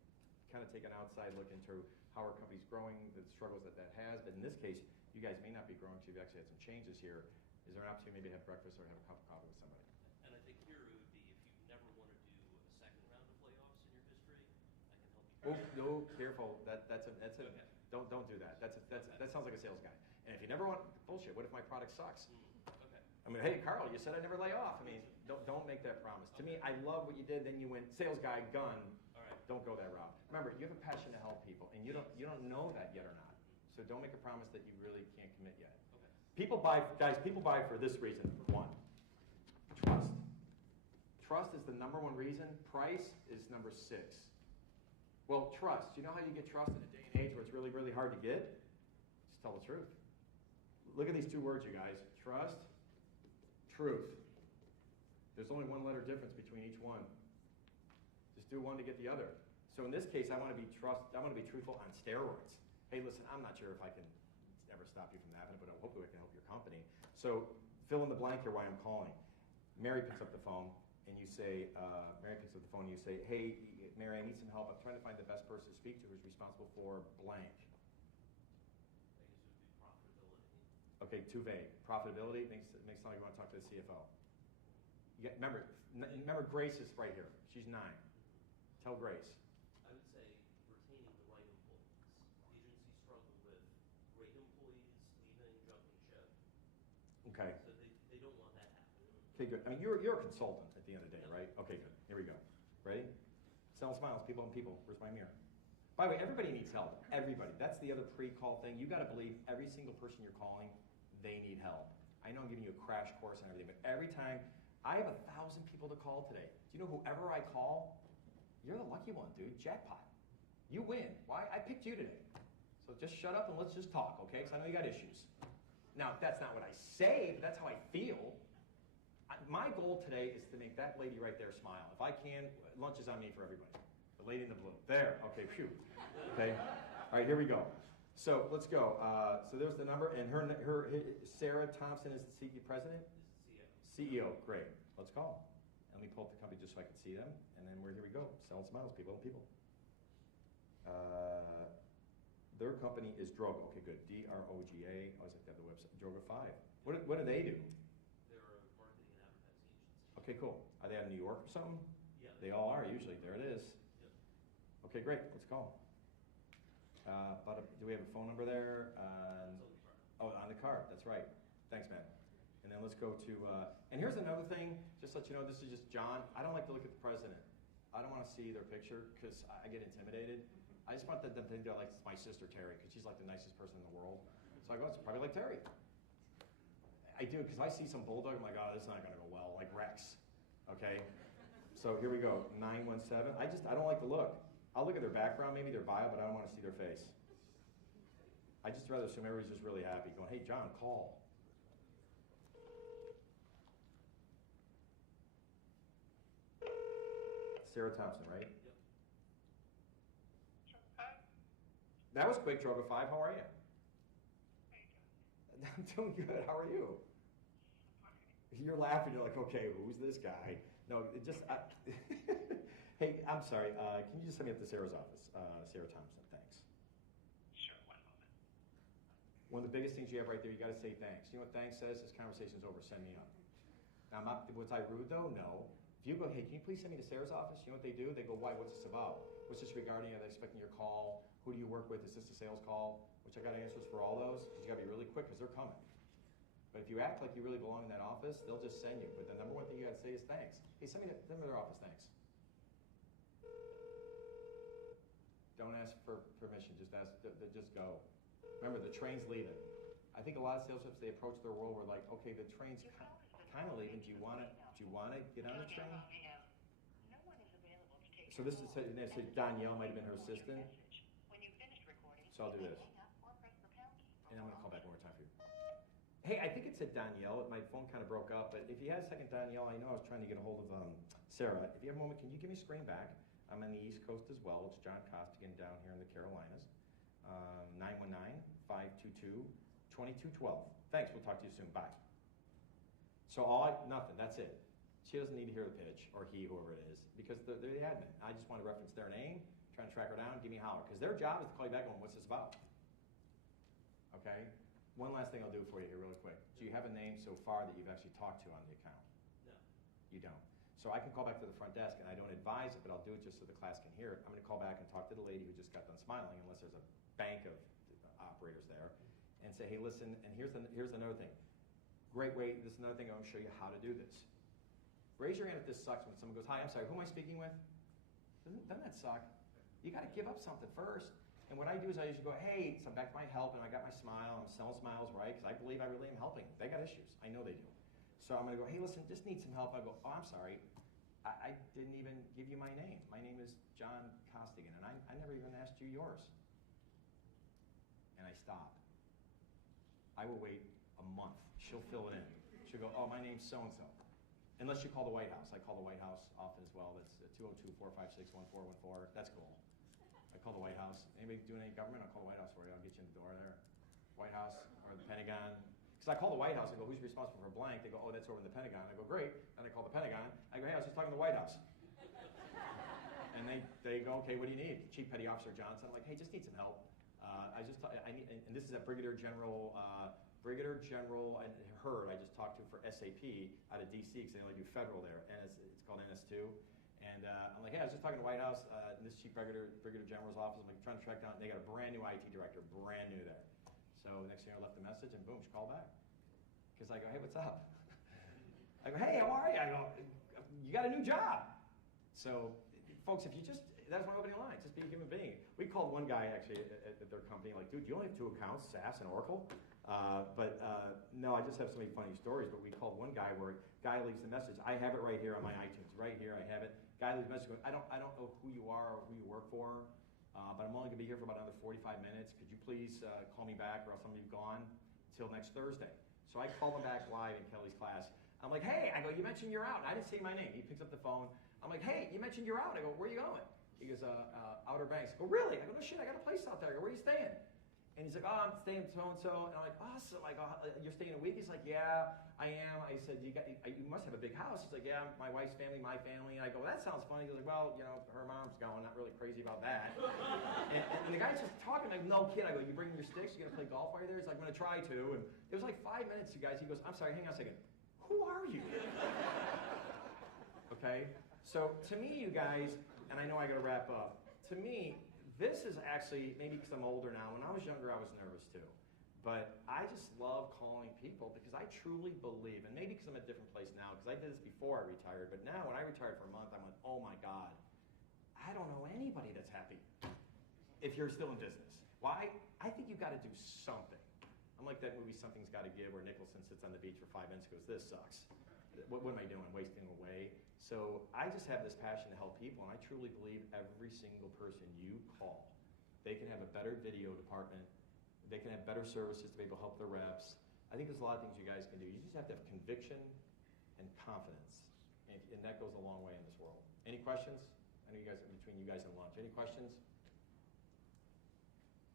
kind of take an outside look into how our company's growing, the struggles that has, but in this case, you guys may not be growing, so you've actually had some changes here. Is there an opportunity maybe to have breakfast or have a cup of coffee with somebody? And I think here it would be, if you never want to do a second round of layoffs in your history, I can help you. Oh, no, careful. That's a. Okay. Don't do that. That sounds like a sales guy. And if you never want bullshit, what if my product sucks? Okay. I mean, hey, Carl, you said I'd never lay off. I mean, don't make that promise. To me, I love what you did. Then you went sales guy, gun. All right. Don't go that route. Remember, you have a passion to help people, and you don't know that yet or not. So don't make a promise that you really can't commit yet. Okay. People buy for this reason. 1, trust. Trust is the #1 reason. Price is number 6. Well, trust. You know how you get trust in a day and age where it's really, really hard to get? Just tell the truth. Look at these 2 words, you guys. Trust, truth. There's only 1 letter difference between each one. Just do one to get the other. So in this case, I want to be truthful on steroids. Hey, listen, I'm not sure if I can ever stop you from that, but hopefully I can help your company. So fill in the blank here why I'm calling. Mary picks up the phone, and you say, hey, Mary, I need some help. I'm trying to find the best person to speak to who's responsible for blank. I guess it would be profitability. Okay, too vague. Profitability makes it sound like you want to talk to the CFO. Remember, Grace is right here. She's 9. Tell Grace. I would say retaining the right employees. Agencies struggle with great employees leaving, jumping ship. Okay. So they don't want that happening. Okay, good. I mean, you're a consultant at the end of the day, right? Okay, good. Here we go. Ready? Sell smiles, people and people. Where's my mirror? By the way, everybody needs help. Everybody. That's the other pre-call thing. You got to believe every single person you're calling, they need help. I know I'm giving you a crash course and everything, but every time, I have 1,000 people to call today. Do you know whoever I call, you're the lucky one, dude. Jackpot. You win. Why? I picked you today. So just shut up and let's just talk, okay? Because I know you got issues. Now, that's not what I say, but that's how I feel. My goal today is to make that lady right there smile. If I can, lunch is on me for everybody. The lady in the blue. There. Okay, phew. Okay. All right, here we go. So let's go. So there's the number, and her Sarah Thompson is the CEO president? Is the CFO. CEO, great. Let's call them. And let me pull up the company just so I can see them. And then here we go. Selling smiles, people and people. Their company is Droga. Okay, good. D-R-O-G-A. I always like to have the website. Droga 5. What do they do? They're a marketing and advertising agency. Okay, cool. Are they out of New York or something? Yeah. They all are usually. There it is. Yep. Okay, great. Let's call them. Do we have a phone number there? It's on the card. Oh, on the card. That's right. Thanks, man. And then let's go to, and here's another thing, just to let you know, this is just John. I don't like to look at the president. I don't want to see their picture because I get intimidated. I just want them to think like it's my sister Terry because she's like the nicest person in the world. So I go, it's probably like Terry. I do, because I see some bulldog, I'm like, oh, this is not going to go well, like Rex. Okay? So here we go, 917. I don't like to look. I'll look at their background, maybe their bio, but I don't want to see their face. I just rather assume everybody's just really happy, going, hey, John, call. Sarah Thompson, right? Yep. That was quick, Droga 5. How are you? I'm doing good. How are you? You're laughing. You're like, okay, who's this guy? No, it just. Hey, I'm sorry. Can you just send me up to Sarah's office? Sarah Thompson, thanks. Sure, one moment. One of the biggest things you have right there, you got to say thanks. You know what thanks says? This conversation's over. Send me up. Now, was I rude though? No. If you go, hey, can you please send me to Sarah's office? You know what they do? They go, why? What's this about? What's this regarding? Are they expecting your call? Who do you work with? Is this a sales call? Which I got answers for all those. You got to be really quick because they're coming. But if you act like you really belong in that office, they'll just send you. But the number one thing you got to say is thanks. Hey, send me to their office. Thanks. Don't ask for permission. Just go. Remember, the train's leaving. I think a lot of sales reps, they approach their world where like, okay, the train's kind of leaving. Do you want to get on the train? No one is available to take So this is Danielle might have been her assistant. When you've finished recording, So I'll do this. hang up or press the pound key. And I'm going to call back one more time for you. Hey, I think it said Danielle. My phone kind of broke up, but if you had a second, Danielle, I know I was trying to get a hold of Sarah. If you have a moment, can you give me a screen back? I'm on the East Coast as well. It's John Costigan down here in the Carolinas. 919-522-2212. Thanks. We'll talk to you soon. Bye. So nothing. That's it. She doesn't need to hear the pitch, or he, whoever it is, because they're the admin. I just want to reference their name, trying to track her down, give me a holler. Because their job is to call you back on what's this about. Okay? One last thing I'll do for you here really quick. Do you have a name so far that you've actually talked to on the account? No. You don't. So I can call back to the front desk, and I don't advise it, but I'll do it just so the class can hear it. I'm going to call back and talk to the lady who just got done smiling, unless there's a bank of operators there, and say, hey, listen, and here's another thing. Great way, this is another thing I'm going to show you how to do this. Raise your hand if this sucks when someone goes, hi, I'm sorry, who am I speaking with? Doesn't that suck? You got to give up something first. And what I do is I usually go, hey, so I'm back to my help, and I got my smile, I'm selling smiles, right? Because I believe I really am helping. They got issues. I know they do. So I'm going to go, hey, listen, just need some help. I go, oh, I'm sorry. I didn't even give you my name. My name is John Costigan, and I never even asked you yours. And I stop. I will wait a month. She'll fill it in. She'll go, oh, my name's so-and-so. Unless you call the White House. I call the White House often as well. That's 202-456-1414. That's cool. I call the White House. Anybody doing any government? I'll call the White House for you. I'll get you in the door there. White House or the Pentagon. Because I call the White House. I go, who's responsible for blank? They go, oh, that's over in the Pentagon. I go, great. And I call the Pentagon. I go, hey, I was just talking to the White House. And they go, okay, what do you need? Chief Petty Officer Johnson. I'm like, hey, just need some help. I need, and this is a Brigadier General and Hurd I just talked to for SAP out of DC because they only do federal there, and it's called NS2. And I'm like, hey, I was just talking to the White House, this Chief Brigadier General's office. I'm like, trying to track down. They got a brand new IT director, brand new there. So next thing I left the message, and boom, she called back. Because I go, hey, what's up? I go, hey, how are you? I go, you got a new job. So, folks, if you just, that's my opening line, just be a human being. We called one guy actually at their company, like, dude, you only have 2 accounts, SAS and Oracle? No, I just have so many funny stories, but we called one guy where a guy leaves the message. I have it right here on my iTunes, right here, I have it. Guy leaves a message going, I don't know who you are or who you work for, but I'm only gonna be here for about another 45 minutes. Could you please call me back or else I'm gonna be gone until next Thursday. So I called him back live in Kelly's class. I'm like, hey, I go, you mentioned you're out. And I didn't say my name. He picks up the phone. I'm like, hey, you mentioned you're out. I go, where are you going? He goes, Outer Banks. I go, really? I go, no shit, I got a place out there. I go, where are you staying? And he's like, oh, I'm staying with so-and-so. And I'm like, awesome. I go, you're staying a week? He's like, yeah, I am. I said, you must have a big house. He's like, yeah, my wife's family, my family. And I go, well, that sounds funny. He goes, well, you know, her mom's going, not really crazy about that. and the guy's just talking, like, no kid. I go, you bringing your sticks? You going to play golf while you're there? He's like, I'm going to try to. And it was like 5 minutes, you guys. He goes, I'm sorry, hang on a second. Who are you? Okay? So to me, you guys, and I know I got to wrap up, to me, this is actually, maybe because I'm older now, when I was younger, I was nervous too. But I just love calling people because I truly believe, and maybe because I'm at a different place now, because I did this before I retired, but now when I retired for a month, I went, oh my God, I don't know anybody that's happy if you're still in business. Why? I think you've got to do something. I'm like that movie, Something's Gotta Give, where Nicholson sits on the beach for 5 minutes and goes, this sucks. What am I doing? Wasting away. So I just have this passion to help people, and I truly believe every single person you call, they can have a better video department, they can have better services to be able to help their reps. I think there's a lot of things you guys can do. You just have to have conviction and confidence, and that goes a long way in this world. Any questions? I know you guys, between you guys and lunch. Any questions?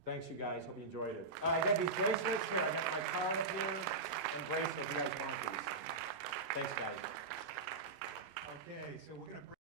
Thanks, you guys. Hope you enjoyed it. I got these bracelets here. I got my card up here and bracelets. You guys want these? Thanks, guys. Okay, so we're going to break.